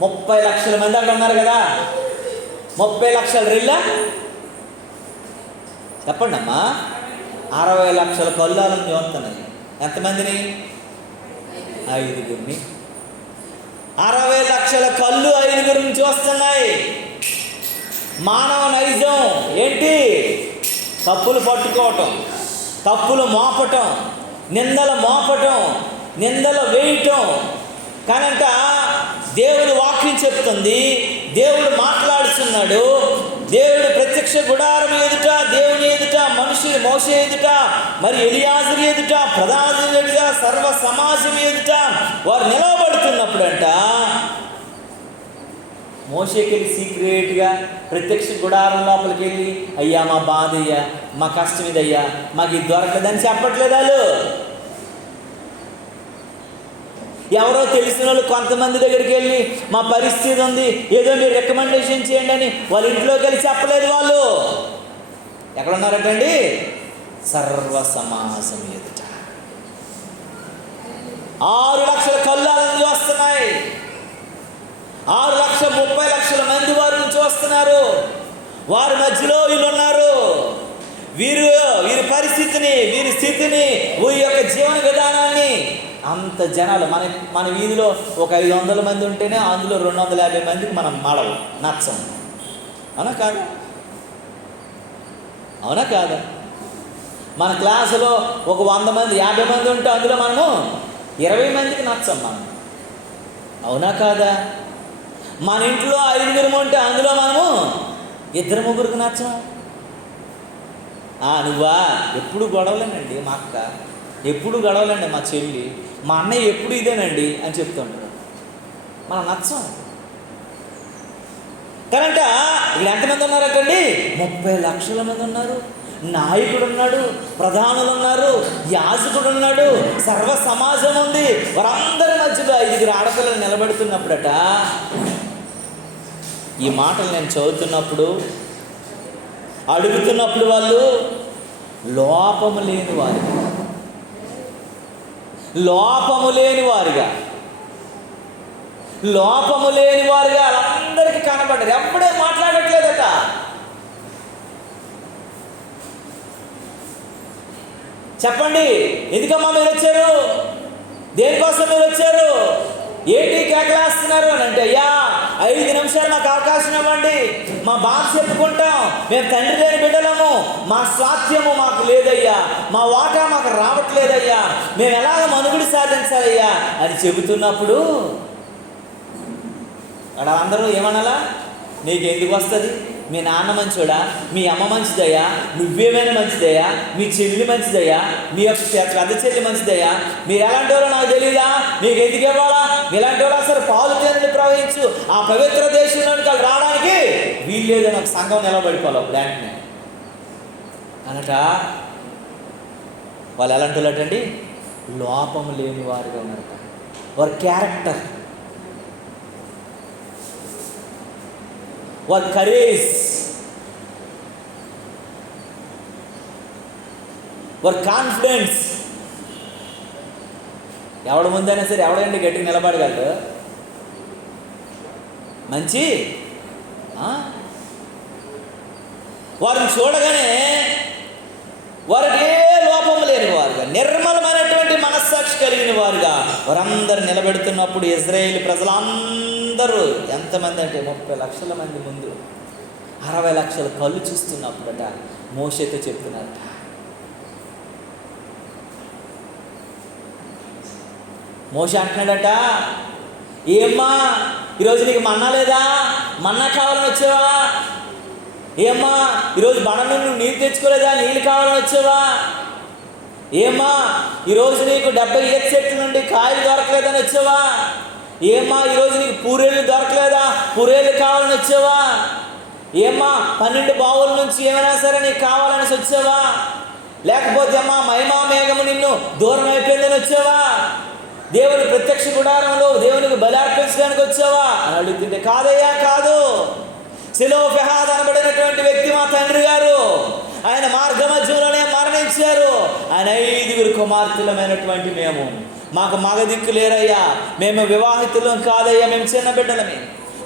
30 లక్షల మంది అక్కడ ఉన్నారు కదా, 30 లక్షల రిల్లా చెప్పండి అమ్మా. 60 లక్షల కళ్ళాలను చూస్తున్నాయి. ఎంతమందిని? 5గురిని. 60 లక్షల కళ్ళు 5గురిని చూస్తున్నాయి. మానవ నైజం ఏంటి? తప్పులు పట్టుకోవటం, తప్పులు మోపటం, నిందలు మోపటం, నిందలు వేయటం. కనుక దేవుడు వాక్యం చెప్తుంది, దేవుడు మాట్లాడుతున్నాడు. దేవుడు ప్రత్యక్ష గుడారం ఎదుట, దేవుని ఎదుట, మనుషులు మోషే ఎదుట, మరి ఎలియాజరు ఎదుట, ప్రధాన ఎదుట, సర్వ సమాజం ఎదుట వారు నిలబడుతున్నప్పుడంట మోషేకి వెళ్ళి సీక్రెట్గా ప్రత్యక్ష గుడారం లోపలికి వెళ్ళి, అయ్యా మా బాధ అయ్యా, మా కష్టం ఇదయ్యా, మాకు ఇది దొరకలేదని చెప్పట్లేదు. వాళ్ళు ఎవరో తెలిసిన వాళ్ళు కొంతమంది దగ్గరికి వెళ్ళి మా పరిస్థితి ఉంది, ఏదో మీరు రికమెండేషన్ చేయండి అని వాళ్ళ ఇంట్లోకి వెళ్ళి చెప్పలేదు. వాళ్ళు ఎక్కడ ఉన్నారటండి? సర్వ సమాజం ఎదుట 6 లక్షల కళ్ళాలను చూస్తున్నాయి. 6,30,00,000 మంది వారిని చూస్తున్నారు. వారి మధ్యలో వీళ్ళు ఉన్నారు. వీరి పరిస్థితిని, వీరి స్థితిని, వీరి యొక్క జీవన విధానాన్ని అంత జనాలు మన వీధిలో ఒక 500 మంది ఉంటేనే అందులో 250 మందికి మనం మాడవు, నచ్చం. అవునా కాదా? అవునా కాదా? మన క్లాసులో ఒక 100 మంది 50 మంది ఉంటే అందులో మనము 20 మందికి నచ్చం మనం. అవునా కాదా? మన ఇంట్లో 5గురు ఉంటే అందులో మనము 2-3 నచ్చం. నువ్వా? ఎప్పుడు గొడవలేనండి. మా అక్క ఎప్పుడు గొడవలండి, మా చెల్లి, మా అన్నయ్య ఎప్పుడు ఇదేనండి అని చెప్తుంటారు. మనం నచ్చం. కనుక ఇక్కడ ఎంతమంది ఉన్నారటండి? 30 లక్షల మంది ఉన్నారు. నాయకుడు ఉన్నాడు, ప్రధానులు ఉన్నారు, యాజకుడు ఉన్నాడు, సర్వ సమాజం ఉంది. వారందరి మధ్యలో 5 ఆడపిల్లలు నిలబెడుతున్నప్పుడట ఈ మాటలు నేను చదువుతున్నప్పుడు, అడుగుతున్నప్పుడు వాళ్ళు లోపము లేని వారుగా, లోపము లేని వారుగా, లోపము లేని వారుగా వాళ్ళందరికీ కనబడ్డారు. ఎప్పుడే మాట్లాడట్లేదట. చెప్పండి, ఎందుకమ్మా మీరు వచ్చారు? దేనికోసం మీరు వచ్చారు? ఏంటి కేకలేస్తున్నారు అని అంటే, అయ్యా 5 నిమిషాలు మాకు అవకాశం ఇవ్వండి, మా బాధ చెప్పుకుంటాం, మేము తండ్రి లేని బిడ్డలము, మా స్వాస్థ్యము మాకు లేదయ్యా, మా వాటా మాకు రావట్లేదయ్యా, మేము ఎలాగ మనుగుడు సాధించాలయ్యా అని చెబుతున్నప్పుడు అక్కడ అందరూ ఏమనాలా? నీకు ఎందుకు వస్తుంది? మీ నాన్న మంచోడా? మీ అమ్మ మంచిదయ్యా? నువ్వేమైనా మంచిదయ్యా? మీ చెల్లి మంచిదయ్యా? మీ యొక్క పెద్ద చెల్లి మంచిదయ్యా? మీరు ఎలాంటి వారో నాకు తెలియదా? మీకు ఎందుకు ఇవ్వాలా? ఇలాంటి వాడు అసలు పాలు తేనెలు ప్రవహించు ఆ పవిత్ర దేశంలోనికి వాళ్ళు రావడానికి వీల్లేదని ఒక సంఘం నిలబడిపోవాలి. అప్పుడు వెంటనే అనట వాళ్ళు ఎలాంటి వాళ్ళటండి? లోపము లేని వారుగా ఉన్నారట. వారి క్యారెక్టర్, వారి కరేజ్, వారి కాన్ఫిడెన్స్. ఎవడ ముందైనా సరే ఎవడండి గట్టిగా నిలబడగలడు? మంచి వారిని చూడగానే వారికి ఏ లోపము లేని వారుగా, నిర్మలమైనటువంటి మనస్సాక్షి కలిగిన వారుగా వారందరూ నిలబెడుతున్నప్పుడు ఇజ్రాయేల్ ప్రజలందరూ ఎంతమంది అంటే 30 లక్షల మంది ముందు 60 లక్షల కళ్ళు చూస్తున్నప్పుడట మోషేతో చెప్తున్నారట, మోషే అంటున్నాడట, ఏమ్మా ఈరోజు నీకు మన్నా లేదా? మన్నా కావాలని వచ్చావా? ఏమ్మా ఈరోజు బండ నుండి నీళ్ళు తెచ్చుకోలేదా? నీళ్ళు కావాలని వచ్చావా? ఏమ్మా ఈరోజు నీకు 70 ఈత చెట్ల నుండి కాయలు దొరకలేదని వచ్చావా? ఏమ్మా ఈరోజు నీకు పూరేళ్ళు దొరకలేదా? పూరేళ్ళు కావాలని వచ్చావా? ఏమ్మా 12 బావుల నుంచి ఏమైనా సరే నీకు కావాలని వచ్చావా? లేకపోతే అమ్మా మహిమా మేఘము నిన్ను దూరం అయిపోయిందని వచ్చావా? దేవుని ప్రత్యక్ష గుడారంలో దేవునికి బలి అర్పించడానికి వచ్చావా అని అడుగుతుంటే, కాదయ్యా కాదు, సెలోఫెహాద్ అనబడినటువంటి వ్యక్తి మా తండ్రి గారు, ఆయన మార్గ మధ్యంలోనే మరణించారు. ఆయన 5 కుమార్తెలమైనటువంటి మేము, మాకు మగ దిక్కు లేరయ్యా, మేము వివాహితులం కాదయ్యా, మేము చిన్న బిడ్డలమే,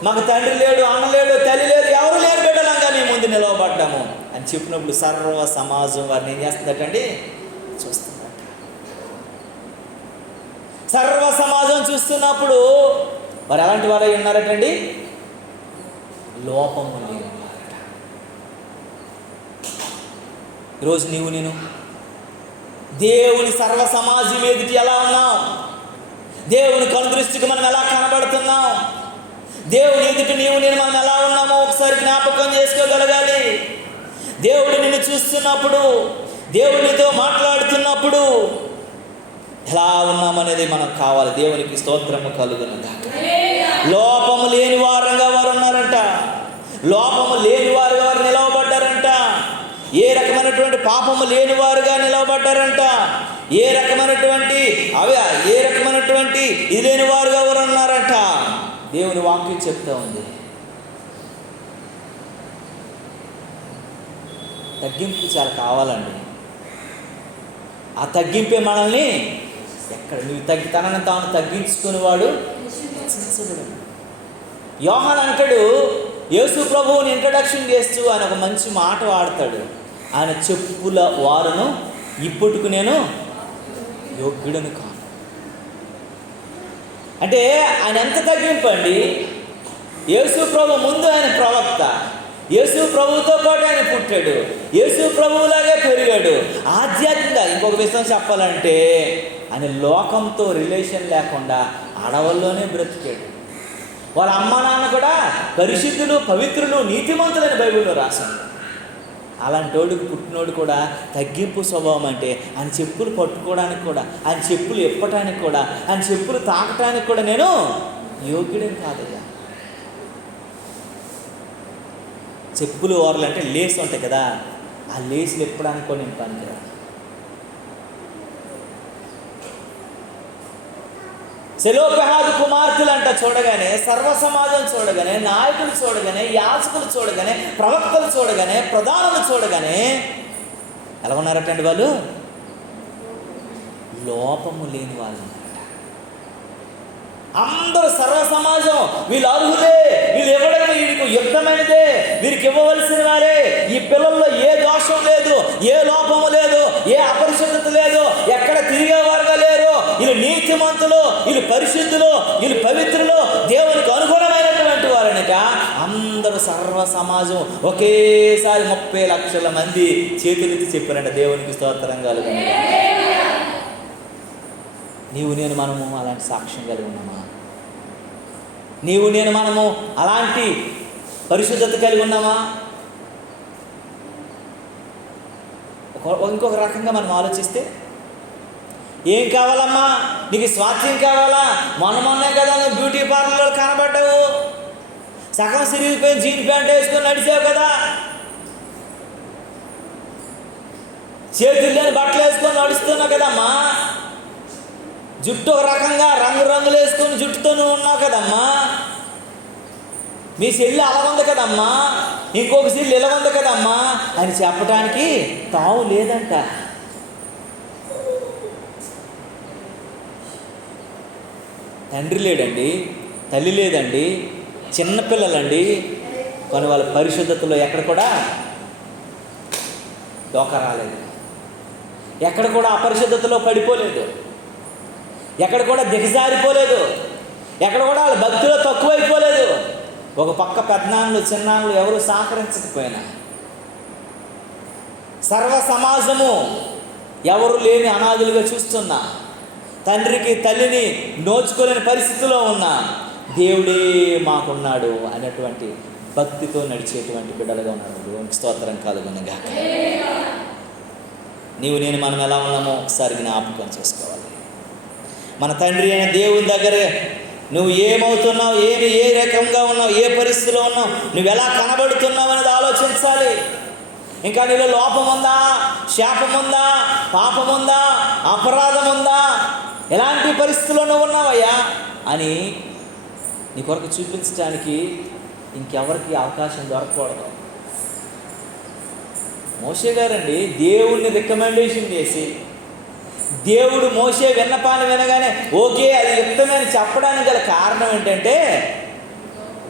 మాకు తండ్రి లేడు, అన్న లేడు, తల్లి లేదు, ఎవరు లేరు బిడ్డలంగా మేము ముందు నిలవబడ్డాము అని చెప్పినప్పుడు సర్వ సమాజం వారిని ఏం చేస్తుందటండి? చూస్తుందట. సర్వ సమాజం చూస్తున్నప్పుడు వారు ఎలాంటి వారు ఉన్నారటండి? లోపము లేని వారట. ఈరోజు నేను దేవుని సర్వ సమాజం ఎదుటి ఎలా ఉన్నాం? దేవుని కనుదృష్టికి మనం ఎలా కనబడుతున్నాం? దేవుని ఎదుటి నేను మనం ఎలా ఉన్నామో ఒకసారి జ్ఞాపకం చేసుకోగలగాలి. దేవుడు నిన్ను చూస్తున్నప్పుడు, దేవునితో మాట్లాడుతున్నప్పుడు ఎలా ఉన్నామనేది మనకు కావాలి. దేవునికి స్తోత్రము కలుగునుగా. లోపము లేని వారుగా వారు ఉన్నారంట, లోపము లేని వారుగా వారు నిలవబడ్డారంట, ఏ రకమైనటువంటి పాపము లేని వారుగా నిలవబడ్డారంట, ఏ రకమైనటువంటి ఇది లేని వారుగా వారు ఉన్నారంట. దేవుని వాక్యం చెప్తా ఉంది. తగ్గింపు చాలా కావాలండి. ఆ తగ్గింపే మనల్ని ఎక్కడ నువ్వు తనని తాను తగ్గించుకునేవాడు యోహాన్ అంటాడు, యేసు ప్రభువుని ఇంట్రడక్షన్ చేస్తూ ఆయన ఒక మంచి మాట వాడతాడు. ఆయన చెప్పుల వారును ఇప్పటికు నేను యోగ్యుడను కాను. అంటే ఆయన ఎంత తగ్గింపండి. యేసు ప్రభు ముందు ఆయన ప్రవక్త, యేసు ప్రభువుతో పాటు ఆయన పుట్టాడు, యేసు ప్రభువులాగే పెరిగాడు. ఆధ్యాత్మికంగా ఇంకొక విషయం చెప్పాలంటే ఆయన లోకంతో రిలేషన్ లేకుండా అడవుల్లోనే బ్రతికాడు. వాళ్ళ అమ్మ నాన్న కూడా పరిశుద్ధులు, పవిత్రులు, నీతిమంతులని బైబిల్లో రాశాడు. అలాంటి వాడికి పుట్టినోడు కూడా తగ్గింపు స్వభావం. అంటే ఆయన చెప్పులు పట్టుకోవడానికి కూడా, ఆయన చెప్పులు ఎప్పటానికి కూడా, ఆయన చెప్పులు తాకటానికి కూడా నేను యోగ్యుడేం కాదయ్యా. చెప్పులు ఓరలు అంటే లేస్ ఉంటాయి కదా, ఆ లేసులు ఎప్పడానికి కూడా నేను పనికిరా. సెలోపెహాదు కుమార్తెలు అంట చూడగానే, సర్వ సమాజం చూడగానే, నాయకులు చూడగానే, యాజకులు చూడగానే, ప్రవక్తలు చూడగానే, ప్రధానులు చూడగానే ఎలా ఉన్నారటండి? వాళ్ళు లోపము లేని వాళ్ళు. అందరూ సర్వ సమాజం వీళ్ళు అర్హులే, వీళ్ళు ఇవ్వడమే వీడికి యుక్తమైనదే, వీరికి ఇవ్వవలసిన వారే, ఈ పిల్లల్లో ఏ దోషం లేదు, ఏ లోపము లేదు, ఏ అపరిశుద్ధత లేదు, ఎక్కడ తిరిగేవారుగా లేరు, వీళ్ళు నీతిమంతులు, వీళ్ళు పరిశుద్ధులు, వీళ్ళు పవిత్రులు, దేవునికి అనుగుణమైనటువంటి వారనక అందరూ సర్వ సమాజం ఒకేసారి 30 లక్షల మంది చేతులెత్తి చెప్పారంట, దేవునికి స్తోత్రం కలుగును. నీవు నేను మనము అలాంటి సాక్ష్యం కలిగి ఉన్నామా? నీవు నేను మనము అలాంటి పరిశుద్ధత కలిగి ఉన్నామా? ఇంకొక రకంగా మనం ఆలోచిస్తే, ఏం కావాలమ్మా నీకు? స్వాస్థ్యం కావాలా? మొన్నే కదా నువ్వు బ్యూటీ పార్లర్లో కనబడ్డావు, సగం సిరిగిపోయి జీన్ ప్యాంట్ వేసుకొని నడిచావు కదా, చేతులు లేని బట్టలు వేసుకొని నడుస్తున్నావు కదమ్మా, జుట్టు ఒక రకంగా రంగులు వేసుకొని జుట్టుతో నువ్వు ఉన్నావు కదమ్మా, మీ సెల్లు అలా ఉంది కదమ్మా, ఇంకొక సెల్లు ఇలా ఉంది కదమ్మా అని చెప్పడానికి తావు లేదంట. తండ్రి లేడండి, తల్లి లేదండి, చిన్నపిల్లలండి, కానీ వాళ్ళ పరిశుద్ధతలో ఎక్కడ కూడా డోకా రాలేదు, ఎక్కడ కూడా అపరిశుద్ధతలో పడిపోలేదు, ఎక్కడ కూడా దిగజారిపోలేదు, ఎక్కడ కూడా వాళ్ళ భక్తిలో తక్కువైపోలేదు. ఒక పక్క పెద్దనాన్నలు చిన్నాన్నలు ఎవరు సహకరించకపోయినా, సర్వ సమాజము ఎవరు లేని అనాథులుగా చూస్తున్నా, తండ్రికి తల్లిని నోచుకోలేని పరిస్థితిలో ఉన్నా, దేవుడే మాకున్నాడు అనేటువంటి భక్తితో నడిచేటువంటి బిడ్డలుగా ఉన్నాడు. దేవునికి స్తోత్రం కలుగునుగా. నీవు నేను మనం ఎలా ఉన్నామో ఒకసారి జ్ఞాపకం చేసుకోవాలి. మన తండ్రి అయిన దేవుని దగ్గరే నువ్వు ఏమవుతున్నావు, ఏ రకంగా ఉన్నావు, ఏ పరిస్థితిలో ఉన్నావు, నువ్వు ఎలా కనబడుతున్నావు అనేది ఆలోచించాలి. ఇంకా నీలో లోపం ఉందా, శాపం ఉందా, పాపం ఉందా, అపరాధం ఉందా, ఎలాంటి పరిస్థితుల్లో నువ్వు ఉన్నావయ్యా అని నీ కొరకు చూపించడానికి ఇంకెవరికి అవకాశం దొరకకూడదు. మోషే గారండి దేవుణ్ణి రికమెండేషన్ చేసి, దేవుడు మోషే విన్నపాన్ని వినగానే ఓకే అది యుక్తమని చెప్పడానికి గల కారణం ఏంటంటే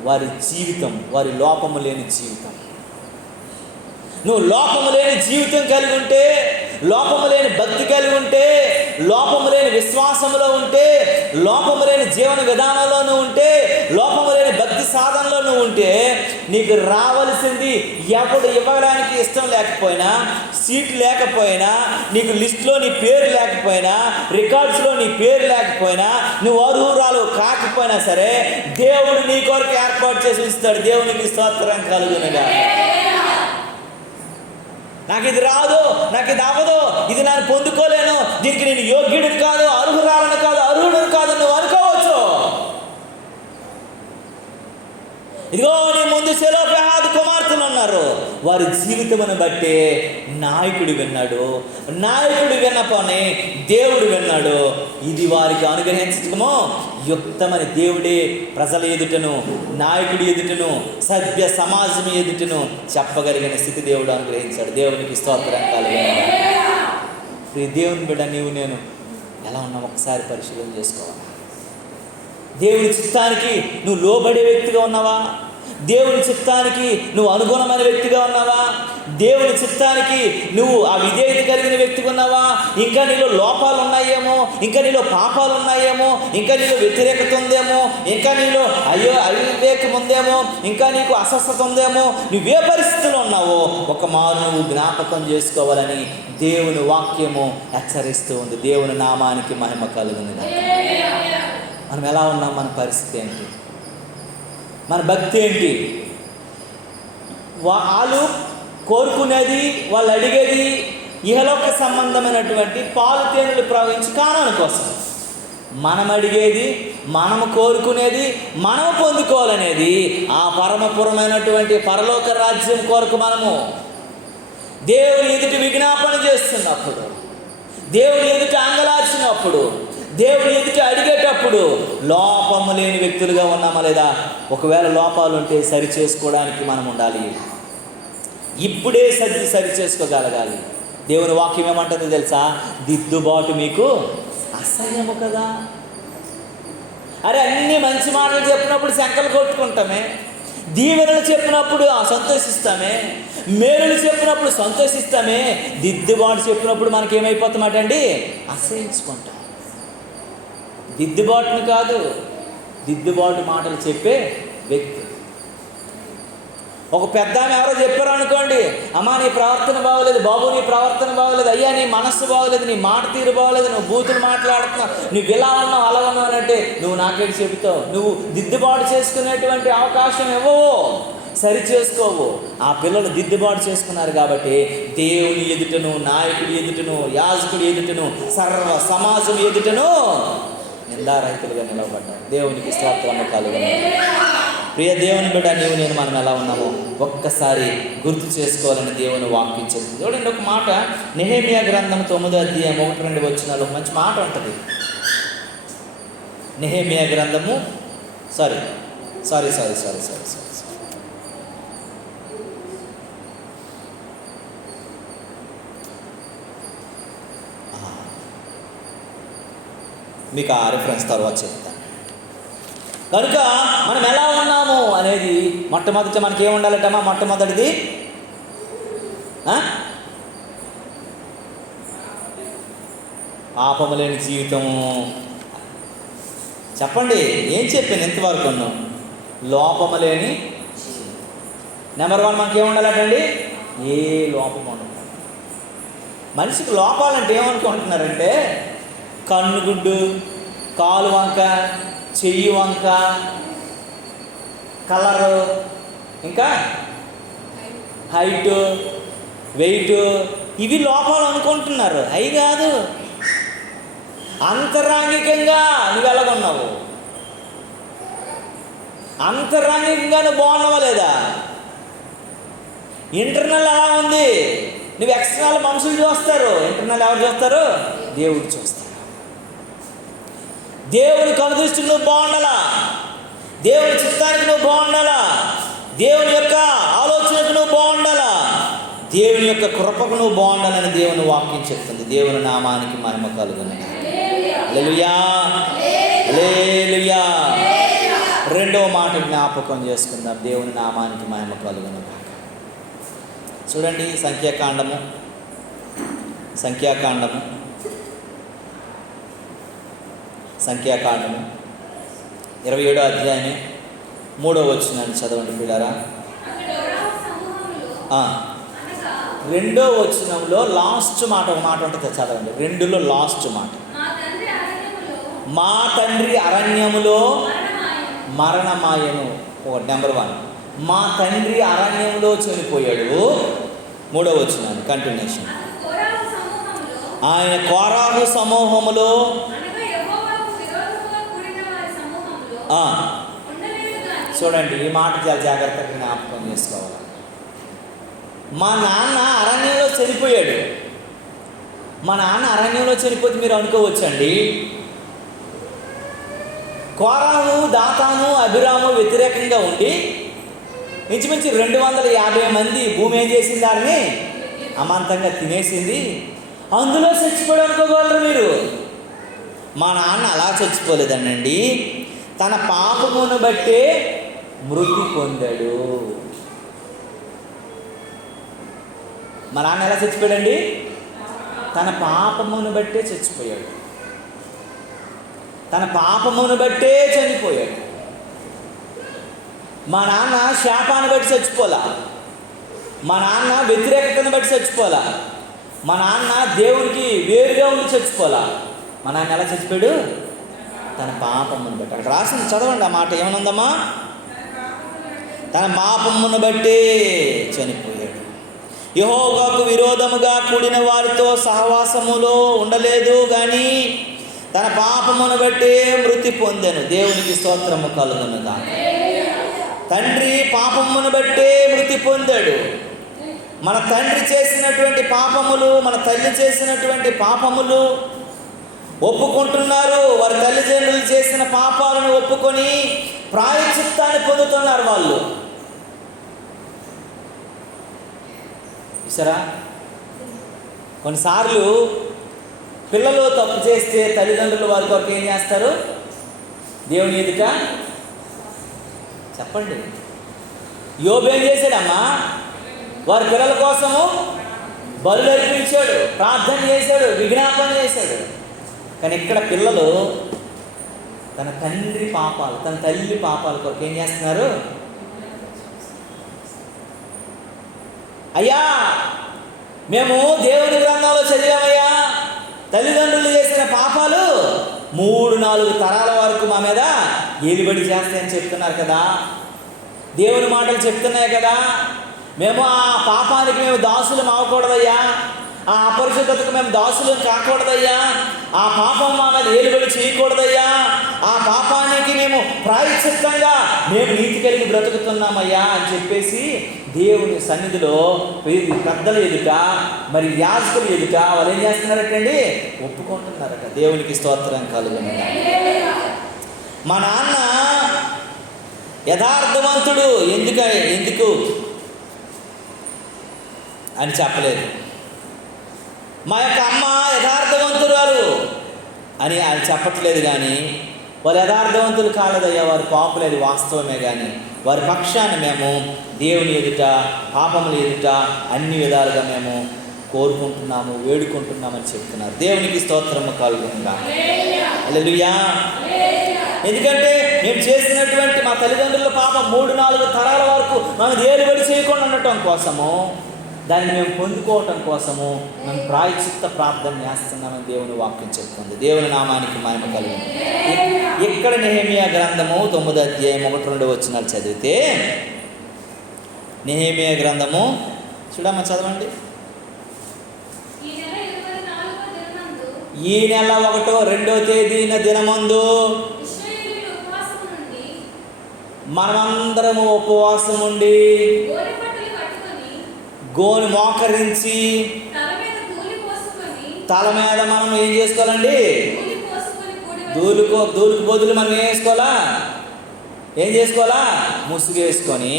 వారి జీవితం, వారి లోపము లేని జీవితం. నువ్వు లోపము లేని జీవితం కలిగి ఉంటే, లోపము లేని భక్తి కలిగి ఉంటే, లోపము లేని విశ్వాసంలో ఉంటే, లోపము లేని జీవన విధానంలో నువ్వు ఉంటే, లోపము లేని భక్తి సాధనలో నువ్వు ఉంటే, నీకు రావలసింది ఎవడు ఇవ్వడానికి ఇష్టం లేకపోయినా, సీట్ లేకపోయినా, నీకు లిస్టులో నీ పేరు లేకపోయినా, రికార్డ్స్లో నీ పేరు లేకపోయినా, నువ్వు అర్హురాలు కాకపోయినా సరే దేవుడు నీ కొరకు ఏర్పాటు చేసి ఇస్తాడు. దేవునికి స్తోత్రం కలుగునుగా. నాకు ఇది రాదు, నాకు ఇది అవ్వదు, ఇది నేను పొందుకోలేను, దీనికి నేను యోగ్యుడిని కాదు, అర్హురాలను కాదు, అర్హుడిని కాదు నువ్వు అనుకోవచ్చు. ఇదిగో నీ ముందు సెలోఫెహాదు కుమార్తెలు ఉన్నారు. వారి జీవితమును బట్టి నాయకుడు విన్నాడు, నాయకుడు విన్నపోని దేవుడు విన్నాడు. ఇది వారికి అనుగ్రహించటము యుక్తమని దేవుడే ప్రజల ఎదుటను, నాయకుడి ఎదుటను, సభ్య సమాజం ఎదుటను చెప్పగలిగిన స్థితి దేవుడు అనుగ్రహించాడు. దేవునికి స్తోత్రం కలుగునుగా. ప్రియ దేవుని బిడ్డ, నీవు నేను ఎలా ఉన్నావు ఒకసారి పరిశీలన చేసుకోవాలి. దేవుని చిత్తానికి నువ్వు లోబడే వ్యక్తిగా ఉన్నావా? దేవుని చిత్తానికి నువ్వు అనుగుణమైన వ్యక్తిగా ఉన్నావా? దేవుని చిత్తానికి నువ్వు ఆ విధేయత కలిగిన వ్యక్తిగా ఉన్నావా? ఇంకా నీలో లోపాలు ఉన్నాయేమో, ఇంకా నీలో పాపాలు ఉన్నాయేమో, ఇంకా నీలో వ్యతిరేకత ఉందేమో, ఇంకా నీలో అవివేకం ఉందేమో, ఇంకా నీకు అస్వస్థత ఉందేమో, నువ్వే పరిస్థితిలో ఉన్నావో ఒక మారు నువ్వు జ్ఞాపకం చేసుకోవాలని దేవుని వాక్యము హెచ్చరిస్తూ ఉంది. దేవుని నామానికి మహిమ కలుగునుగా. మనం ఎలా ఉన్నాం, మన పరిస్థితి ఏంటి, మన భక్తి ఏంటి? వాళ్ళు కోరుకునేది, వాళ్ళు అడిగేది ఇహలోక సంబంధమైనటువంటి పాలు తేనెలు ప్రవహించి కానాను కోసం. మనం అడిగేది, మనము కోరుకునేది, మనం పొందుకోవాలనేది ఆ పరమపురమైనటువంటి పరలోక రాజ్యం కొరకు మనము దేవుని ఎదుటి విజ్ఞాపన చేస్తున్నప్పుడు, దేవుని ఎదుటి అంగలార్చినప్పుడు, దేవుని ఎదుటి అడిగేటప్పుడు లోపము లేని వ్యక్తులుగా ఉన్నామా లేదా? ఒకవేళ లోపాలు ఉంటే సరి చేసుకోవడానికి మనం ఉండాలి. ఇప్పుడే సరి చేసుకోగలగాలి. దేవుని వాక్యం ఏమంటుందో తెలుసా? దిద్దుబాటు మీకు అసహ్యము కదా. అరే అన్ని మంచి మాటలు చెప్పినప్పుడు శంకలు కొట్టుకుంటామే, దీవెనలు చెప్పినప్పుడు సంతోషిస్తామే, మేలులు చెప్పినప్పుడు సంతోషిస్తామే, దిద్దుబాటు చెప్పినప్పుడు మనకేమైపోతామటండి? అసహించుకుంటాం. దిద్దుబాటుని కాదు, దిద్దుబాటు మాటలు చెప్పే వ్యక్తి. ఒక పెద్ద ఆమె ఎవరో చెప్పారు అనుకోండి, అమ్మా నీ ప్రవర్తన బాగోలేదు, బాబు నీ ప్రవర్తన బాగోలేదు, అయ్యా నీ మనస్సు బాగోలేదు, నీ మాట తీరు బాగోలేదు, నువ్వు బూతులు మాట్లాడుతున్నావు, నువ్వు ఇలా ఉన్నావు అలా ఉన్నావు అంటే నువ్వు నాకేంటి చెబుతావు? నువ్వు దిద్దుబాటు చేసుకునేటువంటి అవకాశం ఇవ్వవు, సరి చేసుకోవు. ఆ పిల్లలు దిద్దుబాటు చేసుకున్నారు కాబట్టి దేవుని ఎదుటను, నాయకుడి ఎదుటను, యాజకుడి ఎదుటను, సర్వ సమాజం ఎదుటను నిందారహితులుగా నిలవబడ్డారు. దేవునికి స్తోత్రం కలుగునుగా. ప్రియ దేవుని బిడ్డ, నీవు నేను మనం ఎలా ఉన్నామో ఒక్కసారి గుర్తు చేసుకోవాలని దేవుని వాక్యం చెప్తుంది. చూడండి ఒక మాట, నెహెమియా గ్రంథం 9వ అధ్యాయం 1-2 వచనాలు మంచి మాట ఉంటుంది. నెహెమియా గ్రంథము సారీ మీకు ఆ రిఫరెన్స్ తర్వాత చెప్తాను. కనుక మనం ఎలా ఉన్నాము అనేది మొట్టమొదటి మనకి ఏముండాలటమ్మా? మొట్టమొదటిది పాపము లేని జీవితము. చెప్పండి, ఏం చెప్పాను ఇంతవరకు? లోపము లేని. నెంబర్ 1 మనకి ఏముండాలంటండి? ఏ లోపం ఉండదు. మనిషికి లోపాలంటే ఏమనుకుంటున్నారంటే కన్నుగుడ్డు, కాలు వంక, చెయ్యి వంక, కలరు, ఇంకా హైటు, వెయిట్, ఇవి లోపాలు అనుకుంటున్నారు. అవి కాదు. అంతరంగికంగా నువ్వు ఎలాగున్నావు? అంతరంగికంగా నువ్వు బాగున్నావా లేదా? ఇంటర్నల్ ఎలా ఉంది? నువ్వు ఎక్స్టర్నల్ మనుషులు చూస్తారు, ఇంటర్నల్ ఎవరు చూస్తారు? దేవుడు చూస్తారు. దేవుని కనుదృష్టికి నువ్వు బాగుండాలా, దేవుని చిత్తానికి నువ్వు బాగుండాలా, దేవుని యొక్క ఆలోచనకు నువ్వు బాగుండాలా, దేవుని యొక్క కృపకు నువ్వు బాగుండాలని దేవుని వాక్యం చెప్తుంది. దేవుని నామానికి మహిమ కలుగును. హల్లెలూయా, హల్లెలూయా. రెండవ మాట జ్ఞాపకం చేసుకుందాం. దేవుని నామానికి మహిమ కలుగును. చూడండి, సంఖ్యాకాండము 27వ అధ్యాయమే 3వ వచనాన్ని చదవండి పిల్లారా. 2వ వచనంలో లాస్ట్ మాట, ఒక మాట ఉంటుంది, చదవండి. 2లో లాస్ట్ మాట, మా తండ్రి అరణ్యములో మరణమాయను. నెంబర్ 1, మా తండ్రి అరణ్యంలో చనిపోయాడు. 3వ వచనాన్ని కంటిన్యూషన్, ఆయన కోరాహు సమూహములో చూడండి, ఈ మాట చాలా జాగ్రత్తగా జ్ఞాపకం చేసుకోవాలి. మా నాన్న అరణ్యంలో చనిపోయాడు. మా నాన్న అరణ్యంలో చనిపోతే మీరు అనుకోవచ్చండి, కోరాహు, దాతాను, అభిరాము వ్యతిరేకంగా ఉండి ఇంచుమించు 250 మంది భూమి ఏం చేసింది? దాన్ని అమాంతంగా తినేసింది. అందులో చచ్చిపోయాడు అనుకోగలరు మీరు. మా నాన్న అలా చచ్చిపోలేదండి, తన పాపమును బట్టే మృతి పొందాడు. మా నాన్న ఎలా చచ్చిపోయాడండి? తన పాపమును బట్టే చచ్చిపోయాడు. తన పాపమును బట్టే చనిపోయాడు. మా నాన్న శాపాన్ని బట్టి చచ్చిపోలా, మా నాన్న వ్యతిరేకతను బట్టి చచ్చిపోలా, మా నాన్న దేవుడికి వేరుగా ఉండి చచ్చిపోలా. మా నాన్న ఎలా చచ్చిపోయాడు? తన పాపమును బట్టి. అక్కడ రాసింది, చదవండి ఆ మాట. ఏమనుందమ్మా? తన పాపమును బట్టే చనిపోయాడు. యెహోవాకు విరోధముగా కూడిన వారితో సహవాసములో ఉండలేదు కానీ తన పాపమును బట్టే మృతి పొందెను. దేవునికి స్తోత్రము కలుగునుగా. తండ్రి పాపమును బట్టే మృతి పొందాడు. మన తండ్రి చేసినటువంటి పాపములు, మన తల్లి చేసినటువంటి పాపములు ఒప్పుకుంటున్నారు. వారి తల్లిదండ్రులు చేసిన పాపాలను ఒప్పుకొని ప్రాయశ్చిత్తాన్ని పొందుతున్నారు వాళ్ళు. చూసారా? కొన్నిసార్లు పిల్లలు తప్పు చేస్తే తల్లిదండ్రులు వారి కొరకు ఏం చేస్తారు? దేవుని ఎదుట చెప్పండి. యోబు ఏం చేశాడమ్మా? వారి పిల్లల కోసము బలులు అర్పించాడు, ప్రార్థన చేశాడు, విజ్ఞాపన చేశాడు. కానీ ఇక్కడ పిల్లలు తన తండ్రి పాపాలు, తన తల్లి పాపాల కొరకు ఏం చేస్తున్నారు? అయ్యా, మేము దేవుని గ్రంథంలో చదివామయ్యా, తల్లిదండ్రులు చేసిన పాపాలు 3-4 తరాల వరకు మా మీద ఏలుబడి చేస్తాయని చెప్తున్నారు కదా. దేవుని మాటలు చెప్తున్నాయి కదా. మేము ఆ పాపానికి మేము దాసులం అవ్వకూడదయ్యా, ఆ అపరిశుద్ధతకు మేము దాసులం కాకూడదయ్యా, ఆ పాపం మా మీద ఏలుబడి చేయకూడదయ్యా, ఆ పాపానికి మేము ప్రాయశ్చిత్తంగా మేము నీతి కలిగి బ్రతుకుతున్నామయ్యా అని చెప్పేసి దేవుని సన్నిధిలో పెద్దల ఎదుట, మరి యాజకుల ఎదుట వాళ్ళు ఏం చేస్తున్నారటండి? ఒప్పుకుంటున్నారట. దేవునికి స్తోత్రం కలుగును. మా నాన్న యథార్థవంతుడు ఎందుకు అని చెప్పలేదు. మా యొక్క అమ్మ యథార్థవంతురాలు అని ఆయన చెప్పట్లేదు. కానీ వారు యథార్థవంతులు కాలేదయ్యా, వారు పాపులేదు వాస్తవమే, కానీ వారి పక్షాన్ని మేము దేవుని ఎదుట, పాపముల ఎదుట అన్ని విధాలుగా మేము కోరుకుంటున్నాము, వేడుకుంటున్నామని చెప్తున్నారు. దేవునికి స్తోత్రము కలుగునుగా. హల్లెలూయా. ఎందుకంటే మేము చేసినటువంటి మా తల్లిదండ్రుల పాపం 3-4 తరాల వరకు మనం ఏలుబడి చేయకుండా ఉండటం కోసము, దాన్ని మేము పొందుకోవటం కోసము మేము ప్రాయశ్చిత్త ప్రార్థన చేస్తున్నామని దేవుని వాక్యం చెప్తుంది. దేవుని నామానికి మహిమ కలుగును. ఇక్కడ నెహెమియా గ్రంథము 9వ అధ్యాయం 1-2 వచనాలు చదివితే, నెహెమియా గ్రంథము చూడమ్మా, చదవండి. ఈ నెల 1వ-2వ తేదీన దినమందు మనమందరము ఉపవాసం ఉండి గోని మోకరించి తల మీద మనం ఏం చేసుకోవాలండి? ధూళికి బదులు మనం ఏం చేసుకోవాలా? ఏం చేసుకోవాలా? ముసుగు వేసుకొని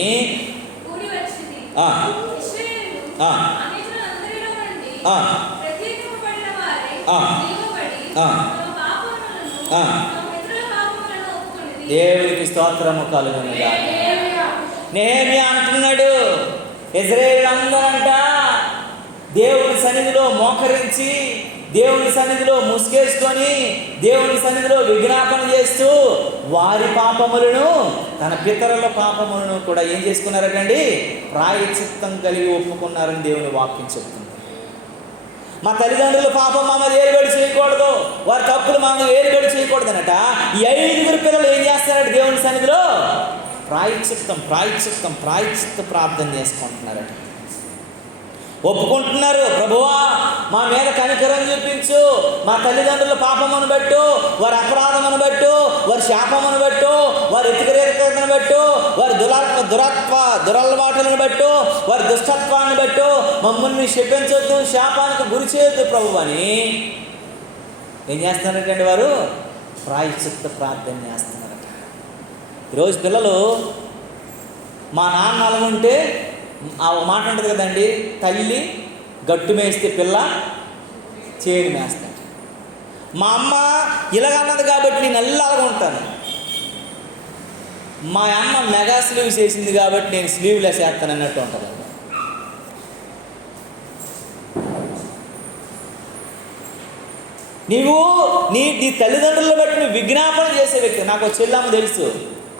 దేవునికి స్తోత్రము కలుగునుగా. నెహెమియా అంటున్నాడు, ఇశ్రాయేలీయులందరంట దేవుని సన్నిధిలో మోకరించి, దేవుని సన్నిధిలో ముసుగేసుకొని, దేవుని సన్నిధిలో విజ్ఞాపన చేస్తూ వారి పాపములను, తన పితరుల పాపములను కూడా ఏం చేసుకున్నారటండి? ప్రాయశ్చిత్తం కలిగి ఒప్పుకున్నారని దేవుని వాక్యం చెప్తుంది. మా తల్లిదండ్రుల పాపం మా మీద ఏలుబడి చేయకూడదు, వారి తప్పులు మా మీద ఏలుబడి చేయకూడదు అనట. ఈ 5 పిల్లలు ఏం చేస్తారంటే దేవుని సన్నిధిలో ప్రాయశ్చిత్త ప్రార్థన చేసుకుంటున్నారట. ఒప్పుకుంటున్నారు, ప్రభువా మా మీద కనికరం చూపించు, మా తల్లిదండ్రుల పాపమును బట్టు, వారి అపరాధమును బట్టు, వారి శాపమును బట్టు, వారి వ్యతిరేకతను బట్టు, వారి దురలవాటులను బట్టు, వారి దుష్టత్వాన్ని బట్టు మమ్మల్ని శపించొద్దు, శాపానికి గురి చేయొద్దు ప్రభు అని ఏం చేస్తున్నారంటే వారు ప్రాయశ్చిత్త ప్రార్థన చేస్తున్నారట. ఈరోజు పిల్లలు, మా నాన్న అలాగుంటే ఆ మాట ఉంటుంది కదండి, తల్లి గట్టు మేస్తే పిల్ల చేడు మేస్తాడు. మా అమ్మ ఇలాగన్నది కాబట్టి నేను అలాగ ఉంటాను, మా అమ్మ మెగా స్లీవ్స్ వేసింది కాబట్టి నేను స్లీవ్లెస్ వేస్తాను అన్నట్టు ఉంటుంది. నీ తల్లిదండ్రులను బట్టి నువ్వు విజ్ఞాపన చేసే వ్యక్తి. నాకు ఒక చెల్లమ్మ తెలుసు,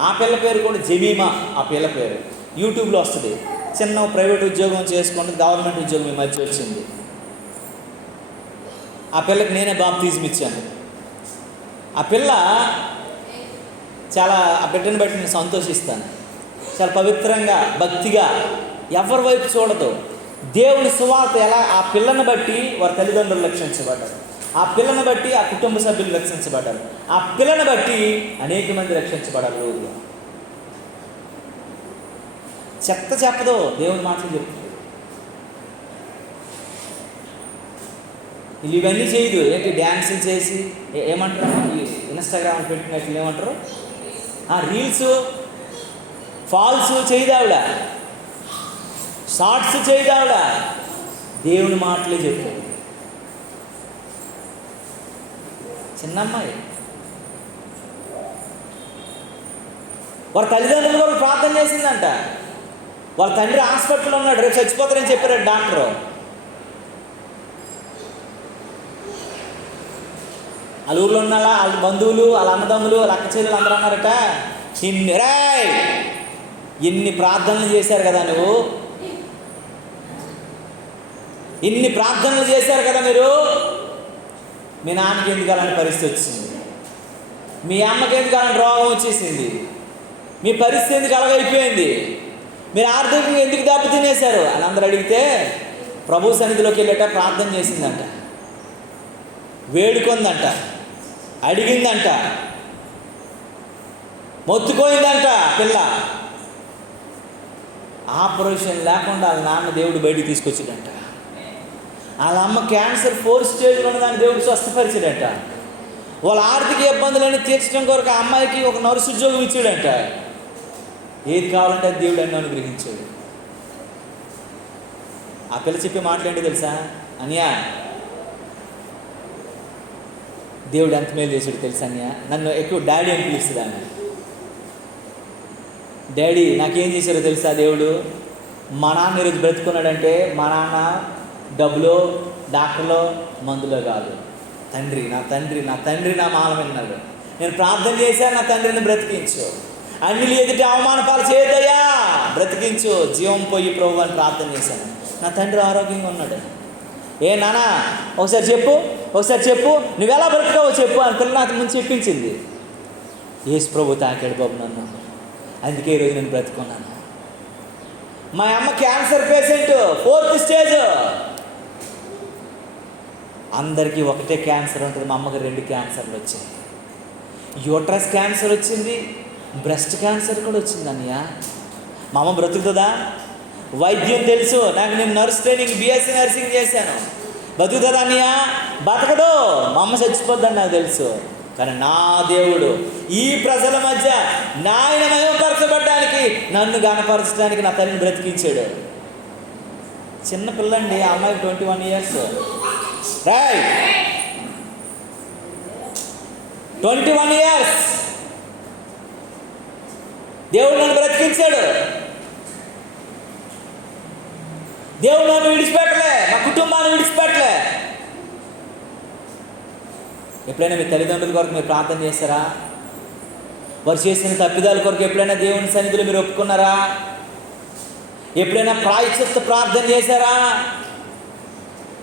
ఆ పిల్ల పేరు కూడా జమీమా. ఆ పిల్ల పేరు యూట్యూబ్లో వస్తుంది. చిన్న ప్రైవేట్ ఉద్యోగం చేసుకుంటే గవర్నమెంట్ ఉద్యోగం ఈ మధ్య వచ్చింది. ఆ పిల్లకి నేనే బాప్తిజం ఇచ్చాను. ఆ పిల్ల చాలా, ఆ బిడ్డను బట్టి నేను సంతోషిస్తాను. చాలా పవిత్రంగా, భక్తిగా, ఎవరి వైపు చూడదు. దేవుని సువార్త ఎలా ఆ పిల్లని బట్టి వారి తల్లిదండ్రులు రక్షించబడ్డారు, ఆ పిల్లని బట్టి ఆ కుటుంబ సభ్యులు రక్షించబడ్డారు, ఆ పిల్లని బట్టి అనేక మంది రక్షించబడ్డారు. రోజులో చెత్త చెప్పదు, దేవుని మాటలు చెప్తుంది. ఇవన్నీ చేయదు. ఏంటి డ్యాన్సులు చేసి ఏమంటారు, ఇన్స్టాగ్రామ్ పెట్టినట్లు ఏమంటారు, రీల్స్, ఫాల్స్ చేయదావిడ, షార్ట్స్ చేయదావిడ, దేవుని మాటలే చెప్తుంది. చిన్నమ్మాయి వారి తల్లిదండ్రులు కూడా ప్రార్థన చేసిందంట. వాళ్ళ తండ్రి హాస్పిటల్లో ఉన్నాడు, రేపు చచ్చిపోతారని చెప్పారు డాక్టరు. వాళ్ళ ఊళ్ళో ఉన్న వాళ్ళ బంధువులు, వాళ్ళ అన్నదమ్ములు, వాళ్ళ అక్క చెల్లెలు అందరూ అన్నారట, ఎన్ని ప్రార్థనలు చేశారు కదా నువ్వు, ఇన్ని ప్రార్థనలు చేశారు కదా మీరు, మీ నాన్నకి ఎందుకు అలాంటి పరిస్థితి వచ్చింది, మీ అమ్మకి ఎందుకు అలాంటి రోగం వచ్చేసింది, మీ పరిస్థితి ఎందుకు అలాగైపోయింది, మీరు ఆర్థికంగా ఎందుకు దెబ్బ తినేశారు అని అందరూ అడిగితే, ప్రభు సన్నిధిలోకి వెళ్ళేట ప్రార్థన చేసిందంట, వేడుకుందంట, అడిగిందంట, మొత్తుకోయిందంట. పిల్ల ఆపరేషన్ లేకుండా వాళ్ళ నాన్న దేవుడు బయటికి తీసుకొచ్చాడంట. వాళ్ళ అమ్మ క్యాన్సర్ 4th స్టేజ్లో ఉన్నదాన్ని దేవుడు స్వస్థపరిచాడంట. వాళ్ళ ఆర్థిక ఇబ్బందులన్నీ తీర్చడం కొరకు ఆ అమ్మాయికి ఒక నర్సు ఉద్యోగం ఇచ్చాడంట. ఏది కావాలంటే అది దేవుడు అన్ని అనుగ్రహించాడు. ఆ పిల్ల చెప్పే మాటలు ఏంటో తెలుసా, అనియా దేవుడు ఎంత మేలు చేసాడు తెలుసా అన్నయ్య? నన్ను ఎక్కువ డాడీ అని పిలుస్తుంది ఆమె. డాడీ నాకేం చేశారో తెలుసా దేవుడు? మా నాన్న ఈరోజు బ్రతుకున్నాడంటే మా నాన్న డబ్బులో, డాక్టర్లో, మందులో కాదు. తండ్రి, నా తండ్రి, నా తండ్రి నా మాట విన్నాడు. నేను ప్రార్థన చేశాను, నా తండ్రిని బ్రతికించు. అన్నిలు ఎదుటి అవమానపాలు చేయదయ్యా, బ్రతికించు, జీవం పోయి ప్రభు అని ప్రార్థన చేశాను. నా తండ్రి ఆరోగ్యంగా ఉన్నాడు. ఏ నాన్న ఒకసారి చెప్పు నువ్వెలా బ్రతకావో చెప్పు అని పిల్ల నాకు ముందు చెప్పించింది. యేసు ప్రభు తాకాడు బాబు నన్ను, అందుకే ఈరోజు నేను బ్రతుకున్నాను. మా అమ్మ క్యాన్సర్ పేషెంట్, 4th స్టేజ్. అందరికీ ఒకటే క్యాన్సర్ ఉంటుంది, మా అమ్మకి 2 క్యాన్సర్లు వచ్చాయి. యూట్రస్ క్యాన్సర్ వచ్చింది, బ్రెస్ట్ క్యాన్సర్ కూడా వచ్చింది అన్నయ్య. మా అమ్మ బ్రతుకుతుందా? వైద్యం తెలుసు నాకు, నేను నర్స్ ట్రైనింగ్ BSc నర్సింగ్ చేశాను. బతుకుతుందా అన్నయ్య? బతకదు. మా అమ్మ చచ్చిపోద్దని నాకు తెలుసు. కానీ నా దేవుడు ఈ ప్రజల మధ్య నాయన మహిమపరచబడ్డానికి, నన్ను గణపరచడానికి నా తల్లిని బ్రతికించాడు. చిన్న పిల్లండి, ఆ అమ్మాయికి 21 years. రైట్, 21 years దేవుడు నన్ను బ్రతికించాడు. దేవుడు నన్ను విడిచిపెట్టలే, మా కుటుంబాన్ని విడిచిపెట్టలే. ఎప్పుడైనా మీ తల్లిదండ్రుల కొరకు మీరు ప్రార్థన చేస్తారా? వారు చేసిన తప్పిదాల కొరకు ఎప్పుడైనా దేవుని సన్నిధిలో మీరు ఒప్పుకున్నారా? ఎప్పుడైనా ప్రాయశ్చిత్త ప్రార్థన చేశారా?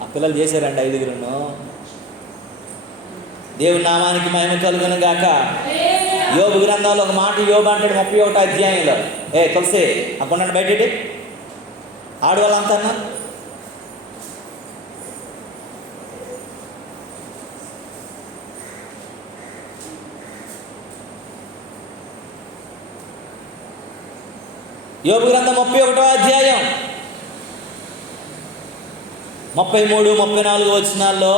ఆ పిల్లలు చేశారండి 5గురును. దేవుని నామానికి మహిమ కలుగును గాక. యోబు గ్రంథంలో ఒక మాట యోబు అంటాడు 31వ అధ్యాయంలో. తులసి అక్కడ బయట ఆడవాళ్ళంతా యోబు గ్రంథం 31వ అధ్యాయం 33, 34 వచనాల్లో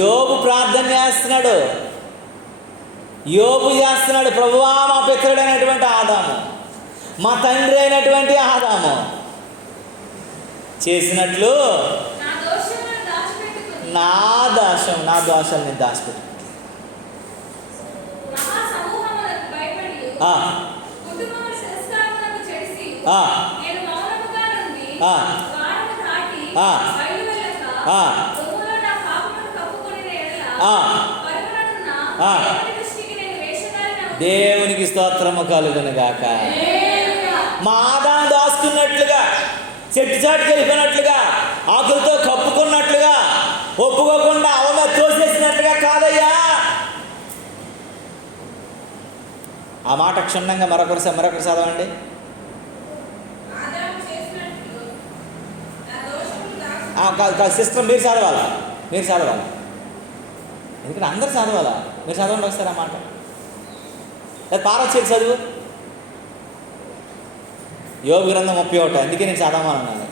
యోబు ప్రార్థన చేస్తున్నాడు. ప్రభువా, మా పితరుడైనటువంటి ఆదాము, మా తండ్రి అయినటువంటి ఆదాము చేసినట్లు నా దోషాలు నేను దాచిపెట్టు. దేవునికి స్తోత్రము కలుగును గాక. మా ఆదాము దాచుకున్నట్లుగా, చెట్టు చాటుకి వెళ్ళిపోయినట్లుగా, ఆకులతో కప్పుకున్నట్లుగా, ఒప్పుకోకుండా అవగా తోసేసినట్లుగా కాదయ్యా. ఆ మాట క్షుణ్ణంగా మరొకరు చదవండి. సిస్టర్ మీరు చదవాలా? ఎందుకంటే అందరు చదవాలా? మీరు చదవండి ఒకసారి ఆ మాట. పారొచ్చేది చదువు. యోబు గ్రంథం 31, అందుకే నేను చదవమన్నాను.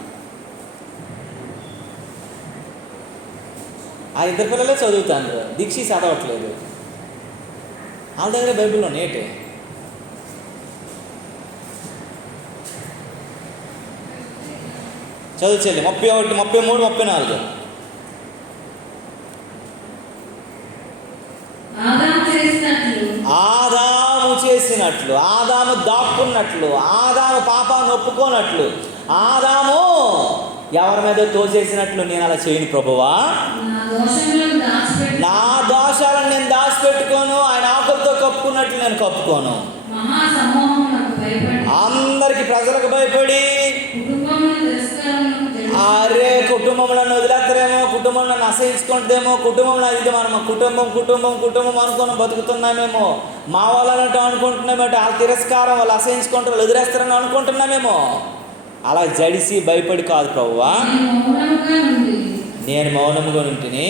ఆ 2 పిల్లలే చదువుతాను, దీక్షి చదవట్లేదు. వాళ్ళ దగ్గర బైబిల్లో నేటే. చదువు చెల్లి 31, 33, 34. ఆదాము చేసినట్లు, ఆదాము దాక్కున్నట్లు, ఆదాము పాపాన్ని ఒప్పుకోనట్లు, ఆదాము ఎవరి మీద తోసేసినట్లు నేను అలా చేయను ప్రభువా. నా దోషాలను నేను దాచిపెట్టుకోను, ఆయన ఆకులతో కప్పుకున్నట్లు నేను కప్పుకోను. అందరికి ప్రజలకు భయపడి అరే కుటుంబంలో వదిలేస్తారేమో, కుటుంబంలో అసహించుకుంటుందేమో, కుటుంబంలో ఇది మనం కుటుంబం అనుకుని బతుకుతున్నామేమో, మా వాళ్ళనంటూ అనుకుంటున్నామేటో, వాళ్ళ తిరస్కారం, వాళ్ళు అసహించుకుంటారు, వాళ్ళు వదిలేస్తారని అనుకుంటున్నామేమో. అలా జడిసి భయపడి కాదు ప్రభువా, నేను మౌనముగా ఉంటిని.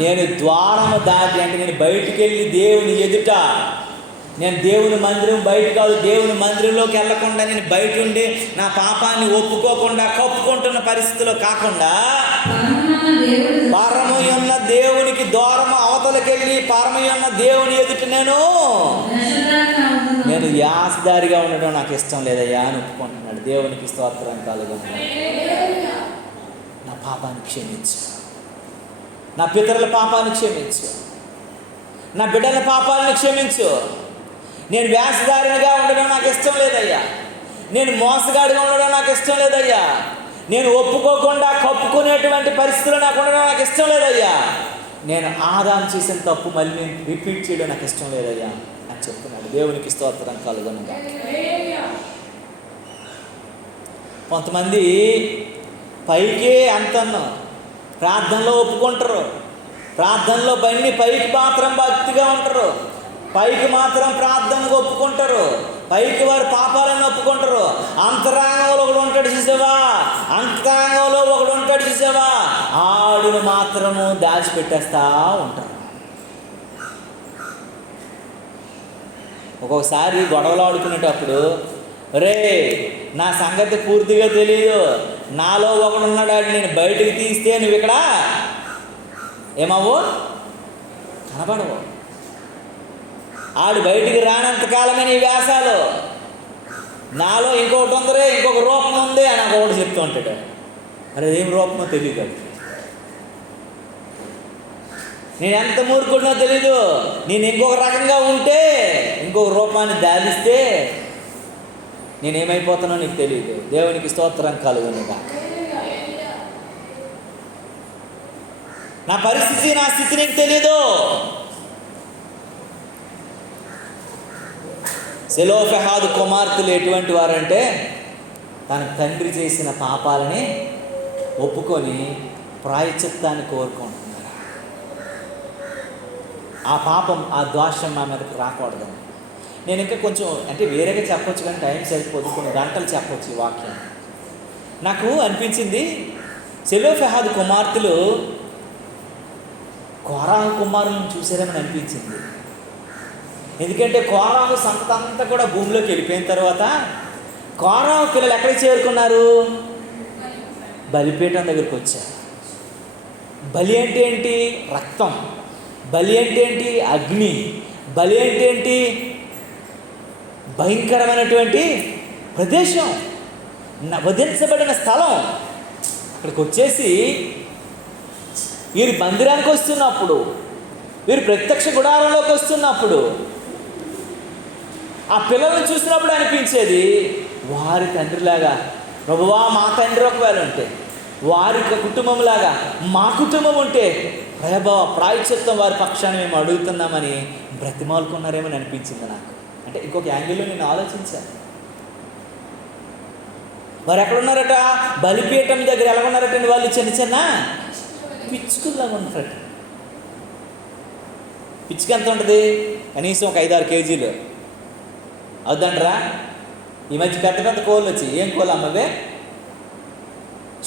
నేను ద్వారము దాటి, అంటే నేను బయటికి వెళ్ళి దేవుని ఎదుట, నేను దేవుని మందిరం బయట కాదు, దేవుని మందిరంలోకి వెళ్ళకుండా నేను బయట ఉండి నా పాపాన్ని ఒప్పుకోకుండా కప్పుకుంటున్న పరిస్థితిలో కాకుండా, పరము ఉన్న దేవునికి దూరం అవతలకెళ్ళి పరమయున్న దేవుని ఎదుట నేను యాసదారిగా ఉండడం నాకు ఇష్టం లేదయ్యా అని ఒప్పుకుంటున్నాడు. దేవునికి స్తోత్రం కలుగును. నా పాపాన్ని క్షమించు, నా పితరుల పాపాన్ని క్షమించు, నా బిడ్డల పాపాలను క్షమించు. నేను వేషధారినిగా ఉండడం నాకు ఇష్టం లేదయ్యా, నేను మోసగాడిగా ఉండడం నాకు ఇష్టం లేదయ్యా, నేను ఒప్పుకోకుండా కప్పుకునేటువంటి పరిస్థితులు నాకు ఉండడం నాకు ఇష్టం లేదయ్యా, నేను ఆదాము చేసిన తప్పు మళ్ళీ నేను రిపీట్ చేయడం నాకు ఇష్టం లేదయ్యా అని చెప్తున్నాడు. దేవునికి స్తోత్రం కలుగును. కొంతమంది పైకే అంతను ప్రార్థనలో ఒప్పుకుంటారు, ప్రార్థనలో పైకి మాత్రం భక్తిగా ఉంటారు, పైకి మాత్రం ప్రార్థనకు ఒప్పుకుంటారు, పైకి వారి పాపాలను ఒప్పుకుంటారు. అంతరంగంలో ఒకడు ఉంటాడు చూసావా, అంతరంగంలో ఒకడు ఉంటాడు చూసావా, ఆడును మాత్రము దాచిపెట్టేస్తా ఉంటారు. ఒక్కొక్కసారి గొడవలు ఆడుకునేటప్పుడు, రే నా సంగతి పూర్తిగా తెలియదు, నాలో ఒకడున్నాడు, నేను బయటికి తీస్తే నువ్వు ఇక్కడ ఏమవు కనబడవు, ఆడు బయటికి రానంతకాలమే నీ వ్యాసాలు, నాలో ఇంకొకటి ఉందరే, ఇంకొక రూపం ఉంది అని ఒకటి చెప్తూ ఉంటాడు. అరే ఏం రూపమో తెలియదు, అది నేను ఎంత మూర్ఖుడినో తెలీదు, నేను ఇంకొక రకంగా ఉంటే, ఇంకొక రూపాన్ని ధారిస్తే నేనేమైపోతానో నీకు తెలియదు. దేవునికి స్తోత్రం కలుగునుగా. నా పరిస్థితి, నా స్థితి నీకు తెలీదు. సెలోఫెహాదు కుమార్తెలు ఎటువంటి వారంటే తన తండ్రి చేసిన పాపాలని ఒప్పుకొని ప్రాయశ్చిత్తాన్ని కోరుకుంటున్నారు. ఆ పాపం, ఆ దోషం నా మీదకి రాకూడదని. నేను ఇంకా కొంచెం అంటే వేరేగా చెప్పొచ్చు, కానీ టైం సరిపోదు, కొన్ని గంటలు చెప్పొచ్చు ఈ వాక్యం. నాకు అనిపించింది సెలోఫెహాదు కుమార్తెలు కోరాహు కుమారులను చూసారేమని అనిపించింది. ఎందుకంటే కోరాహు సంతతంతా కూడా భూమిలోకి వెళ్ళిపోయిన తర్వాత కోరాహు పిల్లలు ఎక్కడికి చేరుకున్నారు? బలిపీఠం దగ్గరికి వచ్చారు. బలి అంటే ఏంటి? రక్తం. బలి అంటే ఏంటి? అగ్ని. బలి అంటే ఏంటి? భయంకరమైనటువంటి ప్రదేశం, వధించబడిన స్థలం. అక్కడికి వచ్చేసి వీరు మందిరానికి వస్తున్నప్పుడు, వీరు ప్రత్యక్ష గుడారంలోకి వస్తున్నప్పుడు ఆ పిల్లలను చూసినప్పుడు అనిపించేది వారి తండ్రిలాగా, ప్రభువా మా తండ్రి ఒకవేళ ఉంటే, వారి కుటుంబంలాగా మా కుటుంబం ఉంటే ప్రభావ ప్రాయశ్చిత్తం వారి పక్షాన్ని మేము అడుగుతున్నామని బ్రతిమాలుకున్నారేమని అనిపించింది నాకు. అంటే ఇంకొక యాంగిల్లో నేను ఆలోచించాను. వారు ఎక్కడున్నారట? బలిపీఠం దగ్గర ఎలా ఉన్నారటండి? వాళ్ళు చిన్న చిన్న పిచ్చుకుల్లాగా ఉన్నారట. పిచ్చుక ఎంత ఉంటుంది? కనీసం ఒక 5-6 కేజీలు అవుద్దంటరా. ఈ మధ్య పెద్ద పెద్ద కోళ్ళు వచ్చి, ఏం కోళ్ళు అమ్మవే?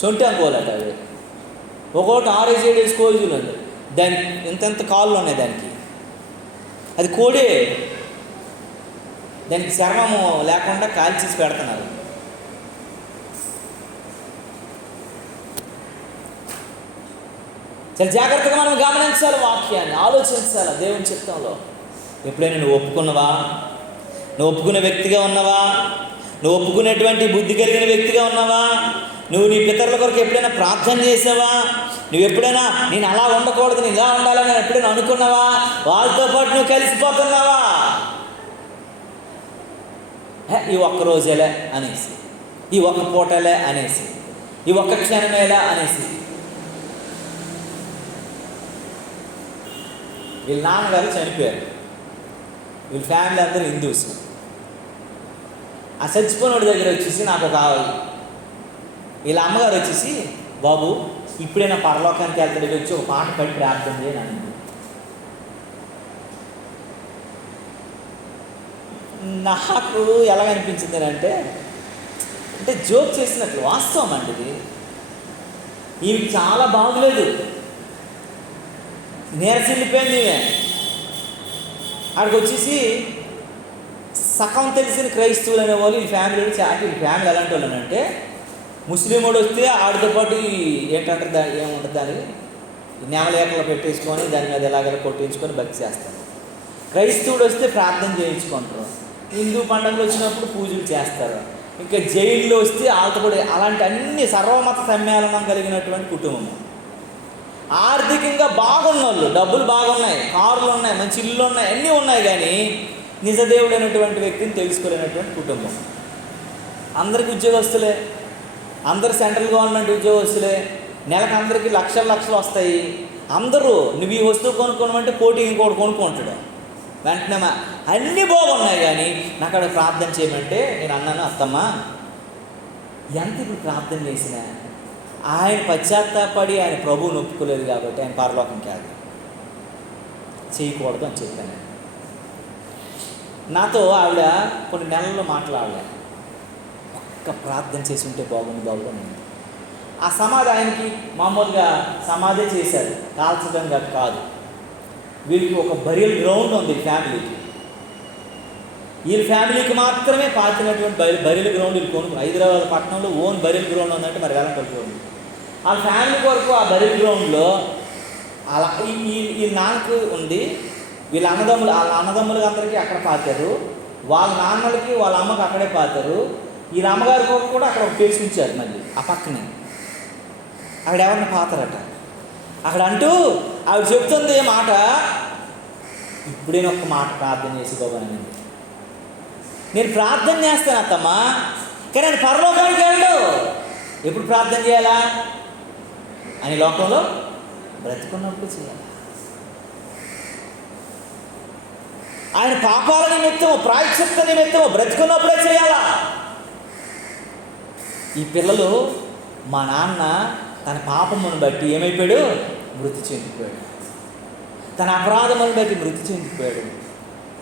సొంటి కోళ్ళట అవి. ఒక్కొక్కటి 6-7 కేజీలు ఉంది. దానికి ఎంత కాళ్ళు ఉన్నాయి దానికి. అది కోడే. దానికి చర్మము లేకుండా కాల్చేసి పెడుతున్నారు. చాలా జాగ్రత్తగా మనం గమనించాలి, వాక్యాన్ని ఆలోచించాలి. దేవుని చిత్తంలో ఎప్పుడైనా నువ్వు ఒప్పుకున్నావా? నువ్వు ఒప్పుకునే వ్యక్తిగా ఉన్నావా? నువ్వు ఒప్పుకునేటువంటి బుద్ధి కలిగిన వ్యక్తిగా ఉన్నావా? నువ్వు నీ పితరుల కొరకు ఎప్పుడైనా ప్రార్థన చేసావా? నువ్వు ఎప్పుడైనా నేను అలా ఉండకూడదు, నేను ఇలా ఉండాలని ఎప్పుడైనా అనుకున్నావా? వాళ్ళతో పాటు నువ్వు కలిసిపోతున్నావా? ఈ ఒక్క రోజేలే అనేసి, ఈ ఒక్క పూటలే అనేసి, ఈ ఒక్క క్షణమేలా అనేసి. వీళ్ళ నాన్నగారు చనిపోయారు, వీళ్ళ ఫ్యామిలీ అందరూ హిందూస్. ఆ చచ్చిపోయినోడి దగ్గర వచ్చేసి నాకు ఒక వీళ్ళ అమ్మగారు వచ్చేసి, బాబు ఇప్పుడైనా పరలోకానికి వెళ్తాడు, వచ్చి ఒక పాట పడి ప్రార్థన చేయని అన్నది. నాకు ఎలా అనిపించింది అంటే జోక్ చేసినట్లు, వాస్తవం అండి ఇది. ఇవి చాలా బాగులేదు, నీరసిల్లిపోయింది ఈమె. అక్కడికి వచ్చేసి సగం తెలిసిన క్రైస్తవులు అనేవాళ్ళు ఈ ఫ్యామిలీ ఎలాంటి వాళ్ళు అంటే, ముస్లిం వాడు వస్తే ఆడితో పాటు ఏంటంటారు, ఏముంటుంది దానికి నెమలేకలు పెట్టేసుకొని దాని మీద ఎలాగ కొట్టించుకొని భక్తి చేస్తారు. క్రైస్తవుడు వస్తే ప్రార్థన చేయించుకుంటారు. హిందూ పండుగలు వచ్చినప్పుడు పూజలు చేస్తారు. ఇంకా జైల్లో వస్తే వాళ్ళతో కూడా అలాంటి అన్ని సర్వమత సమ్మేళనం కలిగినటువంటి కుటుంబం. ఆర్థికంగా బాగున్న వాళ్ళు, డబ్బులు బాగున్నాయి, కార్లు ఉన్నాయి, మంచి ఇల్లు ఉన్నాయి, అన్నీ ఉన్నాయి, కానీ నిజదేవుడైనటువంటి వ్యక్తిని తెలుసుకోలేనటువంటి కుటుంబం. అందరికి ఉద్యోగస్తులే, అందరు సెంట్రల్ గవర్నమెంట్ ఉద్యోగస్తులే, నెలకు అందరికీ లక్షలు వస్తాయి. అందరూ నువ్వు ఈ వస్తువు కొనుక్కోమంటే పోటీ ఇంకోటి కొనుక్కుంటాడు వెంటనే. అన్నీ బాగున్నాయి, కానీ నాకు అక్కడ ప్రార్థన చేయమంటే నేను అన్నాను, అత్తమ్మ ఎంత ఇప్పుడు ప్రార్థన చేసినా ఆయన పశ్చాత్తాపడి ఆయన ప్రభువుని ఒప్పుకోలేదు కాబట్టి ఆయన పరలోకం కాదు, చేయకూడదు అని చెప్పాను. నాతో ఆవిడ కొన్ని నెలల్లో మాట్లాడలే. ఒక్క ప్రార్థన చేసి ఉంటే బాగుంది. ఆ సమాధి ఆయనకి మామూలుగా సమాధి చేశారు, కాల్చడం కాదు. వీరికి ఒక బరియల్ గ్రౌండ్ ఉంది ఫ్యామిలీకి. వీళ్ళ ఫ్యామిలీకి మాత్రమే పాతినటువంటి బరియల్ గ్రౌండ్ వీళ్ళు కొనుక్కు. హైదరాబాద్ పట్టణంలో ఓన్ బరియల్ గ్రౌండ్ ఉందంటే మరి ఎలా కలుపుకోండి. వాళ్ళ ఫ్యామిలీ కొరకు ఆ బరియల్ గ్రౌండ్లో అలా ఈ నాన్నకు ఉంది, వాళ్ళ అన్నదమ్ములకి అందరికీ అక్కడ పాతారు, వాళ్ళ నాన్నలకి వాళ్ళ అమ్మకి అక్కడే పాతారు. వీళ్ళ అమ్మగారి కొరకు కూడా అక్కడ ఒక ప్లేస్ ఉంచారు. మళ్ళీ ఆ పక్కనే అక్కడ ఎవరిని పాతారట. అక్కడ అంటూ ఆవిడ చెప్తుంది మాట, ఇప్పుడే ఒక్క మాట ప్రార్థన చేసి బాబానండి, నేను ప్రార్థన చేస్తాను అత్తమ్మా, కానీ నేను పరలోకానికి వెళ్ళు. ఎప్పుడు ప్రార్థన చేయాలా అని లోకంలో బ్రతుకున్నప్పుడు చేయాలి. ఆయన పాపాల నిమిత్తము, ప్రాయశ్చిత్త నిమిత్తము బ్రతుకున్నప్పుడే చేయాలా. ఈ పిల్లలు మా నాన్న తన పాపమును బట్టి ఏమైపోయాడు, మృతి చెందిపోయాడు. తన అపరాధములను బట్టి మృతి చెందిపోయాడు.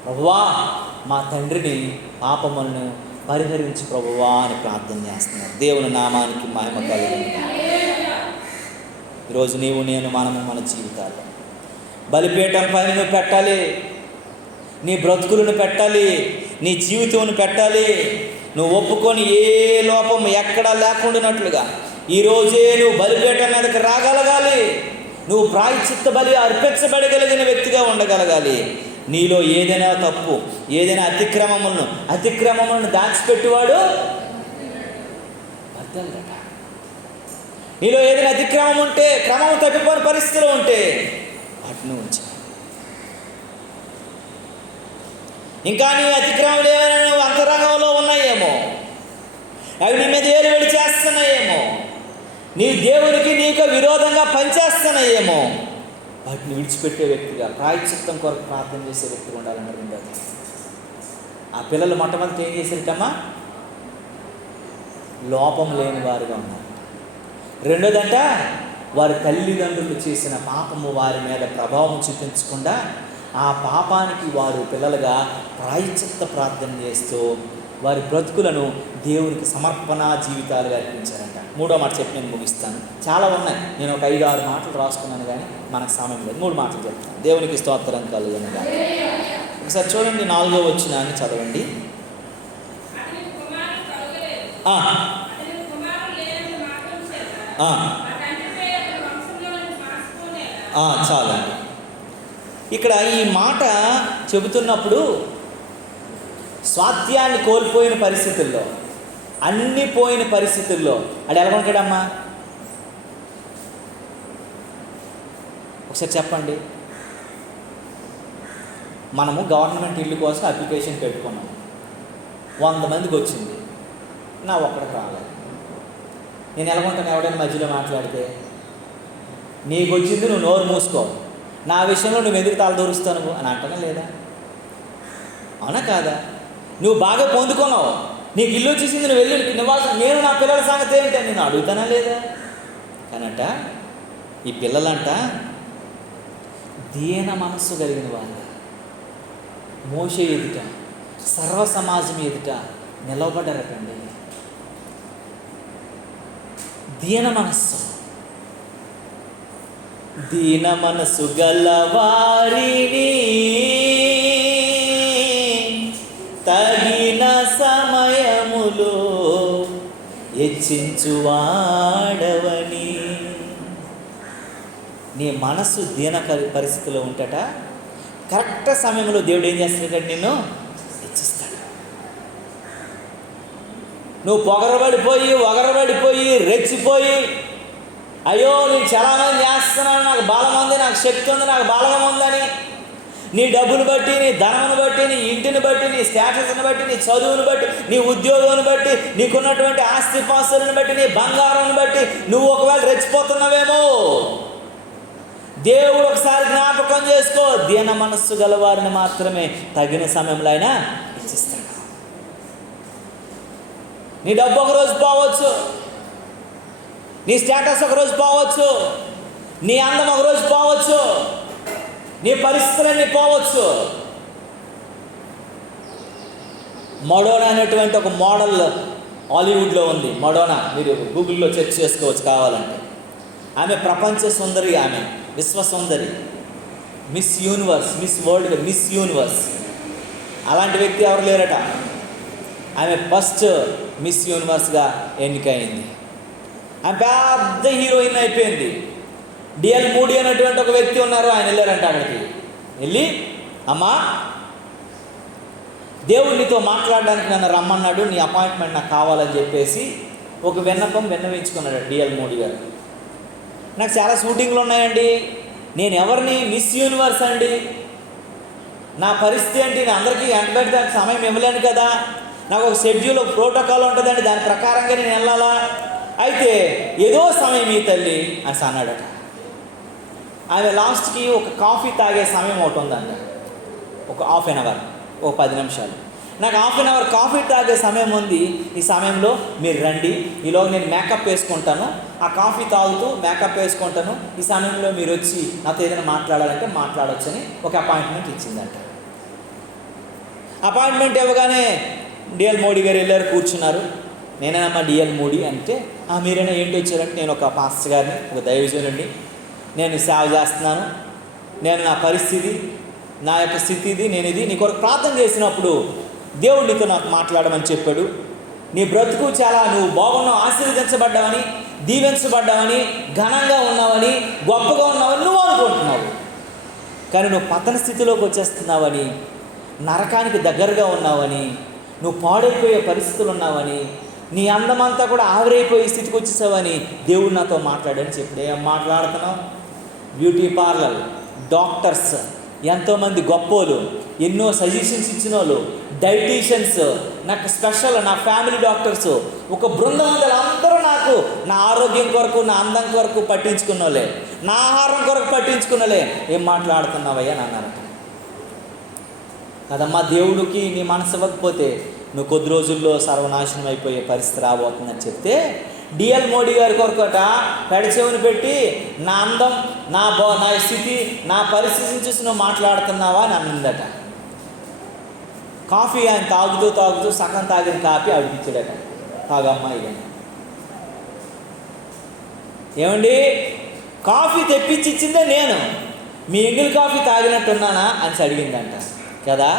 ప్రభువా మా తండ్రిని పాపములను పరిహరించి ప్రభువా అని ప్రార్థన చేస్తున్నారు. దేవుని నామానికి మహిమ కలుగును. ఈరోజు నీవు నేను మనము మన జీవితాల్లో బలిపీఠం పైన నువ్వు పెట్టాలి, నీ బ్రతుకులను పెట్టాలి, నీ జీవితం పెట్టాలి. నువ్వు ఒప్పుకొని ఏ లోపం ఎక్కడా లేకుండానట్లుగా ఈరోజే నువ్వు బలిపీఠం మీదకి రాగలగాలి. నువ్వు ప్రాయశ్చిత్త బలి అర్పించబడగలిగిన వ్యక్తిగా ఉండగలగాలి. నీలో ఏదైనా తప్పు, ఏదైనా అతిక్రమములను దాచిపెట్టువాడు బద్దలట. నీలో ఏదైనా అతిక్రమం ఉంటే, క్రమం తప్పిపోయిన పరిస్థితిలో ఉంటే వాటిని ఉంచు. ఇంకా నీ అతిక్రమాలు ఏమైనా నువ్వు అంతరంగంలో ఉన్నాయేమో, అవి నీ మీద ఏలుబడి చేస్తున్నాయేమో, నీ దేవునికి నీకు విరోధంగా పనిచేస్తున్నాయేమో, వాటిని విడిచిపెట్టే వ్యక్తిగా, ప్రాయశ్చిత్తం కొరకు ప్రార్థన చేసే వ్యక్తిగా ఉండాలని రెండోది. ఆ పిల్లలు మొట్టమొదటి ఏం చేశారటమ్మా, లోపం లేని వారుగా ఉన్నారు. రెండోదంట, వారి తల్లిదండ్రులు చేసిన పాపము వారి మీద ప్రభావం చూపించకుండా ఆ పాపానికి వారు పిల్లలుగా ప్రాయశ్చిత్త ప్రార్థన చేస్తూ వారి బ్రతుకులను దేవునికి సమర్పణ జీవితాలుగా అర్పించారంట. మూడో మాట చెప్పి నేను ముగిస్తాను. చాలా ఉన్నాయి, నేను ఒక 5-6 మాటలు రాసుకున్నాను, కానీ మనకు సమయం లేదు. 3 మాటలు చెప్తాను. దేవునికి స్తోత్రం కలుగునుగా. ఒకసారి చూడండి, 4వ వచనాన్ని చదవండి. చాలండి. ఇక్కడ ఈ మాట చెబుతున్నప్పుడు స్వాస్థ్యాన్ని కోల్పోయిన పరిస్థితుల్లో, అన్నీ పోయిన పరిస్థితుల్లో అది ఎలా ఉంటాడమ్మా? ఒకసారి చెప్పండి. మనము గవర్నమెంట్ ఇల్లు కోసం అప్లికేషన్ పెట్టుకున్నాము, 100 మందికి వచ్చింది, నా ఒక్కడికి రాలేదు. నేను ఎలా ఉంటాను? ఎవడైనా మధ్యలో మాట్లాడితే, నీకు వచ్చింది నువ్వు నోరు మూసుకో, నా విషయంలో నువ్వు ఎందుకు తలదూరుస్తాను అని అంటానా లేదా? అవునా కాదా? నువ్వు బాగా పొందుకున్నావు, నీకు ఇల్లు వచ్చేసింది, నువ్వు వెళ్ళి నివాసం, నేను నా పిల్లల సంగతి ఏంటి నేను అడుగుతానా లేదా? కానట ఈ పిల్లలంట దీన మనస్సు కలిగిన వాళ్ళు, మోషే ఎదుట, సర్వ సమాజం ఎదుట నిలవబడ్డారటండి. దీన మనస్సు గలవారిని తగిన సమయములో హెచ్చించువాడవని. నీ మనస్సు దీన పరిస్థితిలో ఉంటట కరెక్ట్ సమయంలో దేవుడు ఏం చేస్తాడంటే నిన్ను హెచ్చిస్తాడు. నువ్వు ఒగరబడిపోయి రెచ్చిపోయి, అయ్యో నేను చాలామంది చేస్తున్నాను, నాకు బలం ఉంది, నాకు శక్తి ఉంది, నాకు బలం ఉందని నీ డబ్బును బట్టి, నీ ధనమును బట్టి, నీ ఇంటిని బట్టి, నీ స్టేటస్ని బట్టి, నీ చదువుని బట్టి, నీ ఉద్యోగాన్ని బట్టి, నీకున్నటువంటి ఆస్తిపాస్తులను బట్టి, నీ బంగారాన్ని బట్టి నువ్వు ఒకవేళ రెచ్చిపోతున్నావేమో. దేవుడు ఒకసారి జ్ఞాపకం చేసుకో, దీన మనస్సు గలవారిని మాత్రమే తగిన సమయంలో ఆయన ఇచ్చిస్తాడు. నీ డబ్బు ఒకరోజు పోవచ్చు, నీ స్టేటస్ ఒకరోజు పోవచ్చు, నీ అందం ఒకరోజు పోవచ్చు, నీ పరిస్థితులన్నీ పోవచ్చు. మడోనా అనేటువంటి ఒక మోడల్ హాలీవుడ్లో ఉంది. మడోనా మీరు గూగుల్లో చెక్ చేసుకోవచ్చు కావాలంటే. ఆమె ప్రపంచ సుందరి, ఆమె విశ్వ సుందరి, Miss Universe, Miss World, Miss Universe. అలాంటి వ్యక్తి ఎవరు లేరట. ఆమె ఫస్ట్ మిస్ యూనివర్స్గా ఎన్నికైంది. ఆమె పెద్ద హీరోయిన్ అయిపోయింది. డిఎల్ మూడీ అనేటువంటి ఒక వ్యక్తి ఉన్నారు, ఆయన వెళ్ళారంట. అక్కడికి వెళ్ళి, అమ్మా దేవుడు నీతో మాట్లాడడానికి నన్ను రమ్మన్నాడు, నీ అపాయింట్మెంట్ నాకు కావాలని చెప్పేసి ఒక విన్నవించుకున్నాడు డిఎల్ మూడీ గారు. నాకు చాలా షూటింగ్లు ఉన్నాయండి, నేను ఎవరిని మిస్ యూనివర్స్ అండి, నా పరిస్థితి ఏంటి, నేను అందరికీ ఎంటబెట్టి దానికి సమయం ఇవ్వలేను కదా, నాకు ఒక షెడ్యూల్, ఒక ప్రోటోకాల్ ఉంటుందండి, దాని ప్రకారంగా నేను వెళ్ళాలా, అయితే ఏదో సమయం ఈ తల్లి అని అన్నాడట. ఆమె లాస్ట్కి ఒక కాఫీ తాగే సమయం ఒకటి ఉందంట, ఒక హాఫ్ అన్ అవర్, ఒక 10 నిమిషాలు. నాకు హాఫ్ అన్ అవర్ కాఫీ తాగే సమయం ఉంది, ఈ సమయంలో మీరు రండి, ఈలోగా నేను మేకప్ వేసుకుంటాను, ఆ కాఫీ తాగుతూ మేకప్ వేసుకుంటాను, ఈ సమయంలో మీరు వచ్చి నాతో ఏదైనా మాట్లాడాలంటే మాట్లాడొచ్చని ఒక అపాయింట్మెంట్ ఇచ్చిందంట. అపాయింట్మెంట్ ఇవ్వగానే డిఎల్ మోడీ గారు వెళ్ళారు, కూర్చున్నారు. నేనేనమ్మా డిఎల్ మోడీ అంటే, మీరైనా ఏంటి వచ్చారంటే, నేను ఒక పాస్టర్ గారిని, ఒక దైవజనుడిని, నేను సేవ చేస్తున్నాను, నేను నా పరిస్థితి, నా యొక్క స్థితి ఇది, నేను ఇది నీ కొరకు ప్రార్థన చేసినప్పుడు దేవుడు నీతో నాకు మాట్లాడమని చెప్పాడు. నీ బ్రతుకు చాలా, నువ్వు బాగున్నావు, ఆశీర్వదించబడ్డావని, దీవించబడ్డావని, ఘనంగా ఉన్నావని, గొప్పగా ఉన్నావని నువ్వు అనుకుంటున్నావు, కానీ నువ్వు పతన స్థితిలోకి వచ్చేస్తున్నావని, నరకానికి దగ్గరగా ఉన్నావని, నువ్వు పాడైపోయే పరిస్థితులు ఉన్నావని, నీ అందమంతా కూడా ఆవిరైపోయే స్థితికి వచ్చేసావని దేవుడు నాతో మాట్లాడని చెప్పాడు. ఏం మాట్లాడుతున్నావు? బ్యూటీ పార్లర్, డాక్టర్స్, ఎంతోమంది గొప్పోళ్ళు, ఎన్నో సజెషన్స్ ఇచ్చిన వాళ్ళు, డైటీషియన్స్, నాకు స్పెషల్ నా ఫ్యామిలీ డాక్టర్స్, ఒక బృందం అందరూ నాకు నా ఆరోగ్యం కొరకు, నా అందం కొరకు పట్టించుకున్న వాళ్ళే, నా ఆహారం కొరకు పట్టించుకున్న వాళ్ళే. ఏం మాట్లాడుతున్నావయ్యా అని అన్నారట. కదమ్మా, దేవుడికి నీ మనసు ఇవ్వకపోతే నువ్వు కొద్ది రోజుల్లో సర్వనాశనం అయిపోయే పరిస్థితి రాబోతుందని చెప్తే, డిఎల్ మోడీ గారి కొరకట పెడచెవుని పెట్టి, నా అందం, నా స్థితి, నా పరిస్థితిని చూసి నువ్వు మాట్లాడుతున్నావా అని అన్నదట. కాఫీ ఆయన తాగుతూ సగం తాగిన కాఫీ ఆవిడికిచ్చాడట. తాగమ్మా ఇది. ఏమండి, కాఫీ తెప్పించి ఇచ్చిందే నేను, మీ ఎంగిల్ కాఫీ తాగినట్టున్నానా అని అడిగిందంట కదా.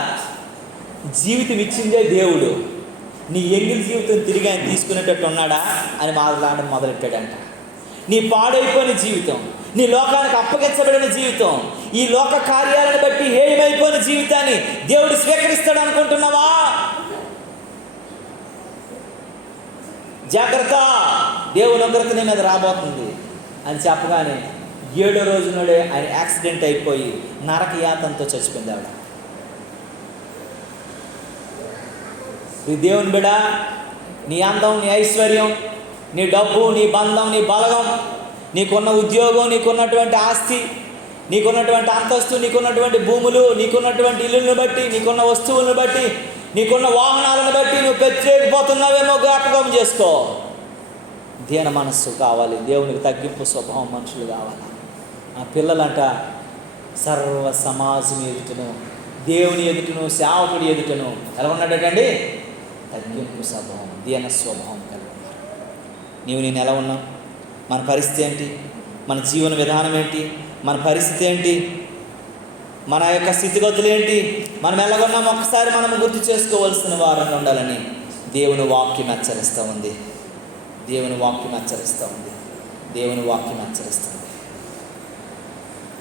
జీవితం ఇచ్చిందే దేవుడు, నీ ఎంగిల్ జీవితం తిరిగి ఆయన తీసుకునేటట్టు ఉన్నాడా అని మాట్లాడడం మొదలెట్టాడంట. నీ పాడైపోయిన జీవితం, నీ లోకానికి అప్పగించబడిన జీవితం, ఈ లోక కార్యాలను బట్టి హేయమైపోయిన జీవితాన్ని దేవుడు స్వీకరిస్తాడు అనుకుంటున్నావా? జాగ్రత్త, దేవుని ఉగ్రత నీ మీద రాబోతుంది అని చెప్పగానే 7వ రోజు నాడే ఆయన యాక్సిడెంట్ అయిపోయి నరక యాతంతో చచ్చిపోయింది ఆవిడ. ఈ దేవుని బిడ్డ, నీ అందం, నీ ఐశ్వర్యం, నీ డబ్బు, నీ బంధం, నీ బలగం, నీకున్న ఉద్యోగం, నీకున్నటువంటి ఆస్తి, నీకున్నటువంటి అంతస్తు, నీకున్నటువంటి భూములు, నీకున్నటువంటి ఇల్లుని బట్టి, నీకున్న వస్తువులను బట్టి, నీకున్న వాహనాలను బట్టి నువ్వు పెచ్చలేకపోతున్నావేమో జ్ఞాపకం చేసుకో. దీన మనస్సు కావాలి, దేవునికి తగ్గింపు స్వభావం మనుషులు కావాలి. ఆ పిల్లలంట సర్వ సమాజం ఎదుటను, దేవుని ఎదుటను, సేవకుడి ఎదుటను ఎలా ఉన్నాడటండి? తగ్గింపు స్వభావం, దీన స్వభావం కలిగి ఉన్నారు. నేను ఎలా ఉన్నాం? మన పరిస్థితి ఏంటి? మన జీవన విధానం ఏంటి? మన పరిస్థితి ఏంటి? మన యొక్క స్థితిగతులు ఏంటి? మనం ఎలాగొన్నాం ఒక్కసారి మనం గుర్తు చేసుకోవాల్సిన వారంగా ఉండాలని దేవుని వాక్యం హెచ్చరిస్తూ ఉంది. దేవుని వాక్యం హెచ్చరిస్తూ ఉంది. దేవుని వాక్యం హెచ్చరిస్తుంది.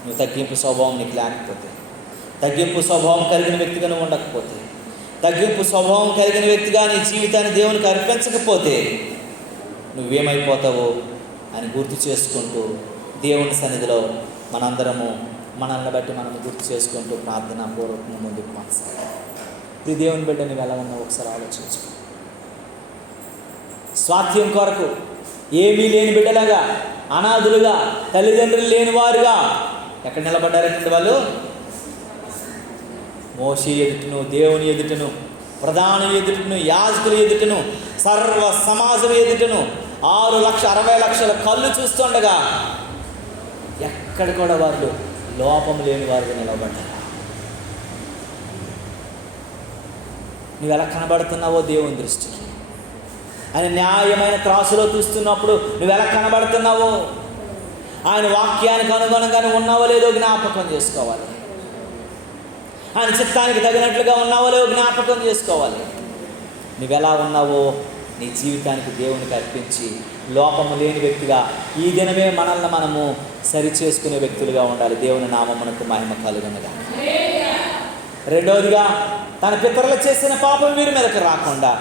నువ్వు తగ్గింపు స్వభావం నీకు లేకపోతే, తగ్గింపు స్వభావం కలిగిన వ్యక్తిగా నువ్వు ఉండకపోతే, తగ్గింపు స్వభావం కలిగిన వ్యక్తిగా నీ జీవితాన్ని దేవునికి అర్పించకపోతే నువ్వేమైపోతావో అని గుర్తు చేసుకుంటూ దేవుని సన్నిధిలో మనందరము మనల్ని బట్టి మనం గుర్తు చేసుకుంటూ ప్రార్థన పూర్వకంగా ముందుకు కొనసాగాలి. ఈ దేవుని బిడ్డ నువ్వు ఎలా ఉన్నావు ఒకసారి ఆలోచించు. స్వాస్థ్యం కొరకు ఏమీ లేని బిడ్డలాగా, అనాథులుగా, తల్లిదండ్రులు లేని వారుగా ఎక్కడ నిలబడ్డారంటే వాళ్ళు మోషే ఎదుటను, దేవుని ఎదుటను, ప్రధాని ఎదుటను, యాజకుల ఎదుటను, సర్వ సమాజం ఎదుటను 6,60,00,000 కళ్ళు చూస్తుండగా ఎక్కడ కూడా వాళ్ళు లోపం లేని వారుగా నిలబడ్డారు. నువ్వు ఎలా కనబడుతున్నావో దేవుని దృష్టికి, ఆయన న్యాయమైన త్రాసులో చూస్తున్నప్పుడు నువ్వు ఎలా కనబడుతున్నావో, ఆయన వాక్యానికి అనుగుణంగానే ఉన్నావో లేదో జ్ఞాపకం చేసుకోవాలి. ఆయన చిత్తానికి తగినట్లుగా ఉన్నావో లేదో జ్ఞాపకం చేసుకోవాలి. నువ్వెలా ఉన్నావో నీ జీవితానికి దేవునికి అర్పించి లోపము లేని వ్యక్తిగా ఈ దినమే మనల్ని మనము సరి చేసుకునే వ్యక్తులుగా ఉండాలి. దేవుని నామమునకు మహిమ కలుగునుగా. రెండవదిగా, తన పితరులు చేసిన పాపం వీరి మీదకి రాకుండా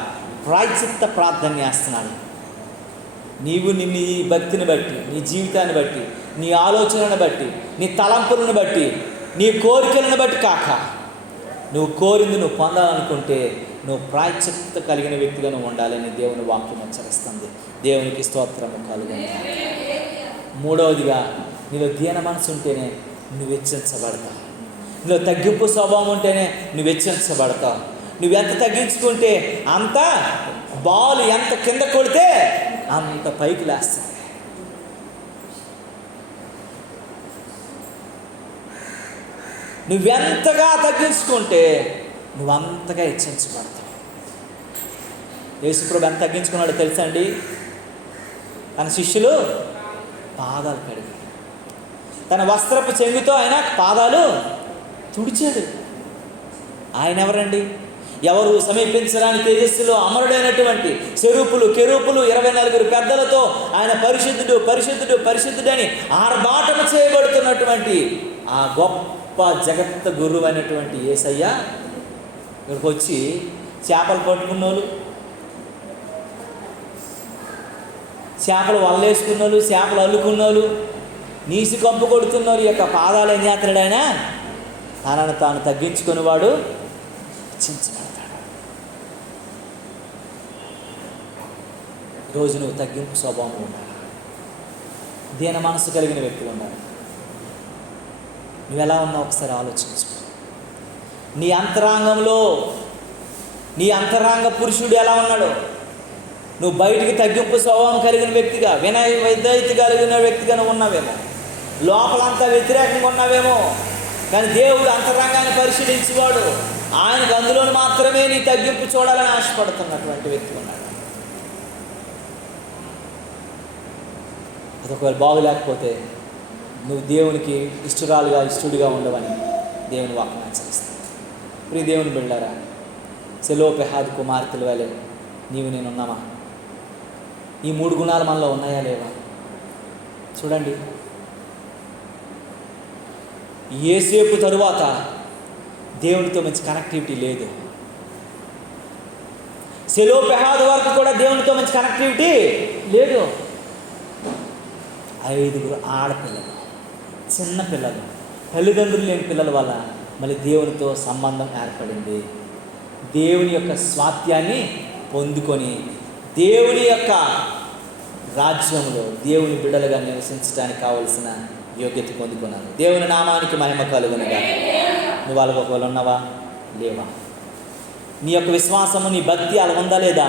ప్రాయశ్చిత్త ప్రార్థన చేస్తున్నాడు. నీవు నీ భక్తిని బట్టి, నీ జీవితాన్ని బట్టి, నీ ఆలోచనను బట్టి, నీ తలంపులను బట్టి, నీ కోరికలను బట్టి కాక, నువ్వు కోరింది నువ్వు పొందాలనుకుంటే నువ్వు ప్రాయశ్చిత్త కలిగిన వ్యక్తిగా నువ్వు ఉండాలని దేవుని వాక్యం హెచ్చరిస్తుంది. దేవునికి స్తోత్రము కలుగును. మూడవదిగా, నీలో దీన మనసు ఉంటేనే నువ్వు హెచ్చించబడతావు. నీలో తగ్గింపు స్వభావం ఉంటేనే నువ్వు హెచ్చించబడతావు. నువ్వు ఎంత తగ్గించుకుంటే అంత బాల్ ఎంత కింద కొడితే అంత పైకి లేస్తుంది. నువ్వెంతగా తగ్గించుకుంటే నువ్వు అంతగా హెచ్చించబడతావు. యేసుప్రభు ఎంత తగ్గించుకున్నాడో తెలుసా అండి? తన శిష్యులు పాదాలు కడిగాడు. తన వస్త్రపు చెంగుతో ఆయన పాదాలు తుడిచాడు. ఆయన ఎవరండి? ఎవరు సమీపించడానికి తేజస్సులో అమరుడైనటువంటి కెరూపులు 24 పెద్దలతో ఆయన పరిశుద్ధుడు పరిశుద్ధుడు పరిశుద్ధుడని ఆర్భాటము చేయబడుతున్నటువంటి ఆ గొప్ప జగత్ గురువు అయినటువంటి యేసయ్య ఇక్కడికి వచ్చి చేపలు పట్టుకున్నోళ్ళు, చేపలు వల్లేసుకున్నోళ్ళు, చేపలు అల్లుకున్నోళ్ళు, నీసి కంపు కొడుతున్నోళ్ళు యొక్క పాదాలు ఏం చేస్తాడు? ఆయన తనను తాను తగ్గించుకుని వాడు చించబడతాడు. రోజు నువ్వు తగ్గింపు స్వభావం ఉండాలి. దీన మనసు కలిగిన వ్యక్తులు ఉండాలి. నువ్వెలా ఉన్నావు ఒకసారి ఆలోచించుకో. నీ అంతరంగంలో నీ అంతరంగ పురుషుడు ఎలా ఉన్నాడో, నువ్వు బయటికి తగ్గింపు స్వభావం కలిగిన వ్యక్తిగా, విధేయత కలిగిన వ్యక్తిగా నువ్వు ఉన్నావేమో, లోపలంతా వ్యతిరేకంగా ఉన్నావేమో, కానీ దేవుడు అంతరంగాన్ని పరిశీలించేవాడు. ఆయనకు అందులో మాత్రమే నీ తగ్గింపు చూడాలని ఆశపడుతున్నటువంటి వ్యక్తి ఉన్నాడు. అది ఒకవేళ బాగులేకపోతే నువ్వు దేవునికి ఇష్టుడిగా ఉండవని దేవుని వాక్యం హెచ్చరిస్తాను. ప్రియ దేవుని బిడ్డలారా, సెలోపెహాదు కుమార్తెల వలె నీవు నేను ఉన్నామా? ఈ 3 గుణాలు మనలో ఉన్నాయా లేవా? చూడండి, యేసేపు తరువాత దేవునితో మంచి కనెక్టివిటీ లేదు. సెలోపెహాదు వరకు కూడా దేవునితో మంచి కనెక్టివిటీ లేదు. 5 ఆడపిల్లలు, చిన్న పిల్లలు, తల్లిదండ్రులు లేని పిల్లల వల్ల మళ్ళీ దేవునితో సంబంధం ఏర్పడింది. దేవుని యొక్క స్వాస్థ్యాన్ని పొందుకొని దేవుని యొక్క రాజ్యంలో దేవుని బిడ్డలుగా నివసించడానికి కావలసిన యోగ్యత పొందుకున్నాను. దేవుని నామానికి మహిమ కలుగునుగా. నువ్వు వాళ్ళకు ఒకవేళ ఉన్నావా లేవా? నీ యొక్క విశ్వాసము, నీ భక్తి అలా ఉందా లేదా?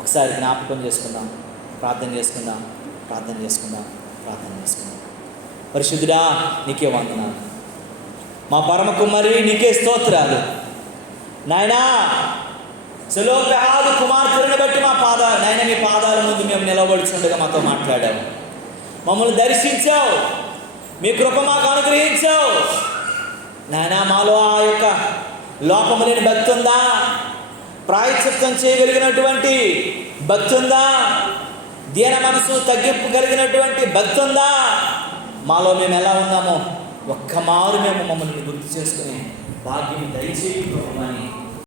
ఒకసారి జ్ఞాపకం చేసుకుందాం, ప్రార్థన చేసుకుందాం. పరిశుద్ధుడా, నీకే వందనాలు. మా పరమ కుమారి నీకే స్తోత్రాలు. నాయనా, సెలోపెహాదు కుమార్తెలను బట్టి నాయన మీ పాదాల ముందు మేము నిలబడుచుండగా మాతో మాట్లాడావు, మమ్మల్ని దర్శించావు, మీ కృప మాకు అనుగ్రహించావు. నాయనా, మాలో ఆ యొక్క లోపము లేని భక్తి ఉందా? ప్రాయశ్చిత్తం చేయగలిగినటువంటి భక్తి ఉందా? దీన మనసు తగ్గింపు కలిగినటువంటి భక్తి ఉందా? మాలో మేము ఎలా ఉన్నామో ఒక్క మారు మేము మమ్మల్ని గుర్తు చేసుకునే భాగ్యం దయచేయి ప్రభువా అని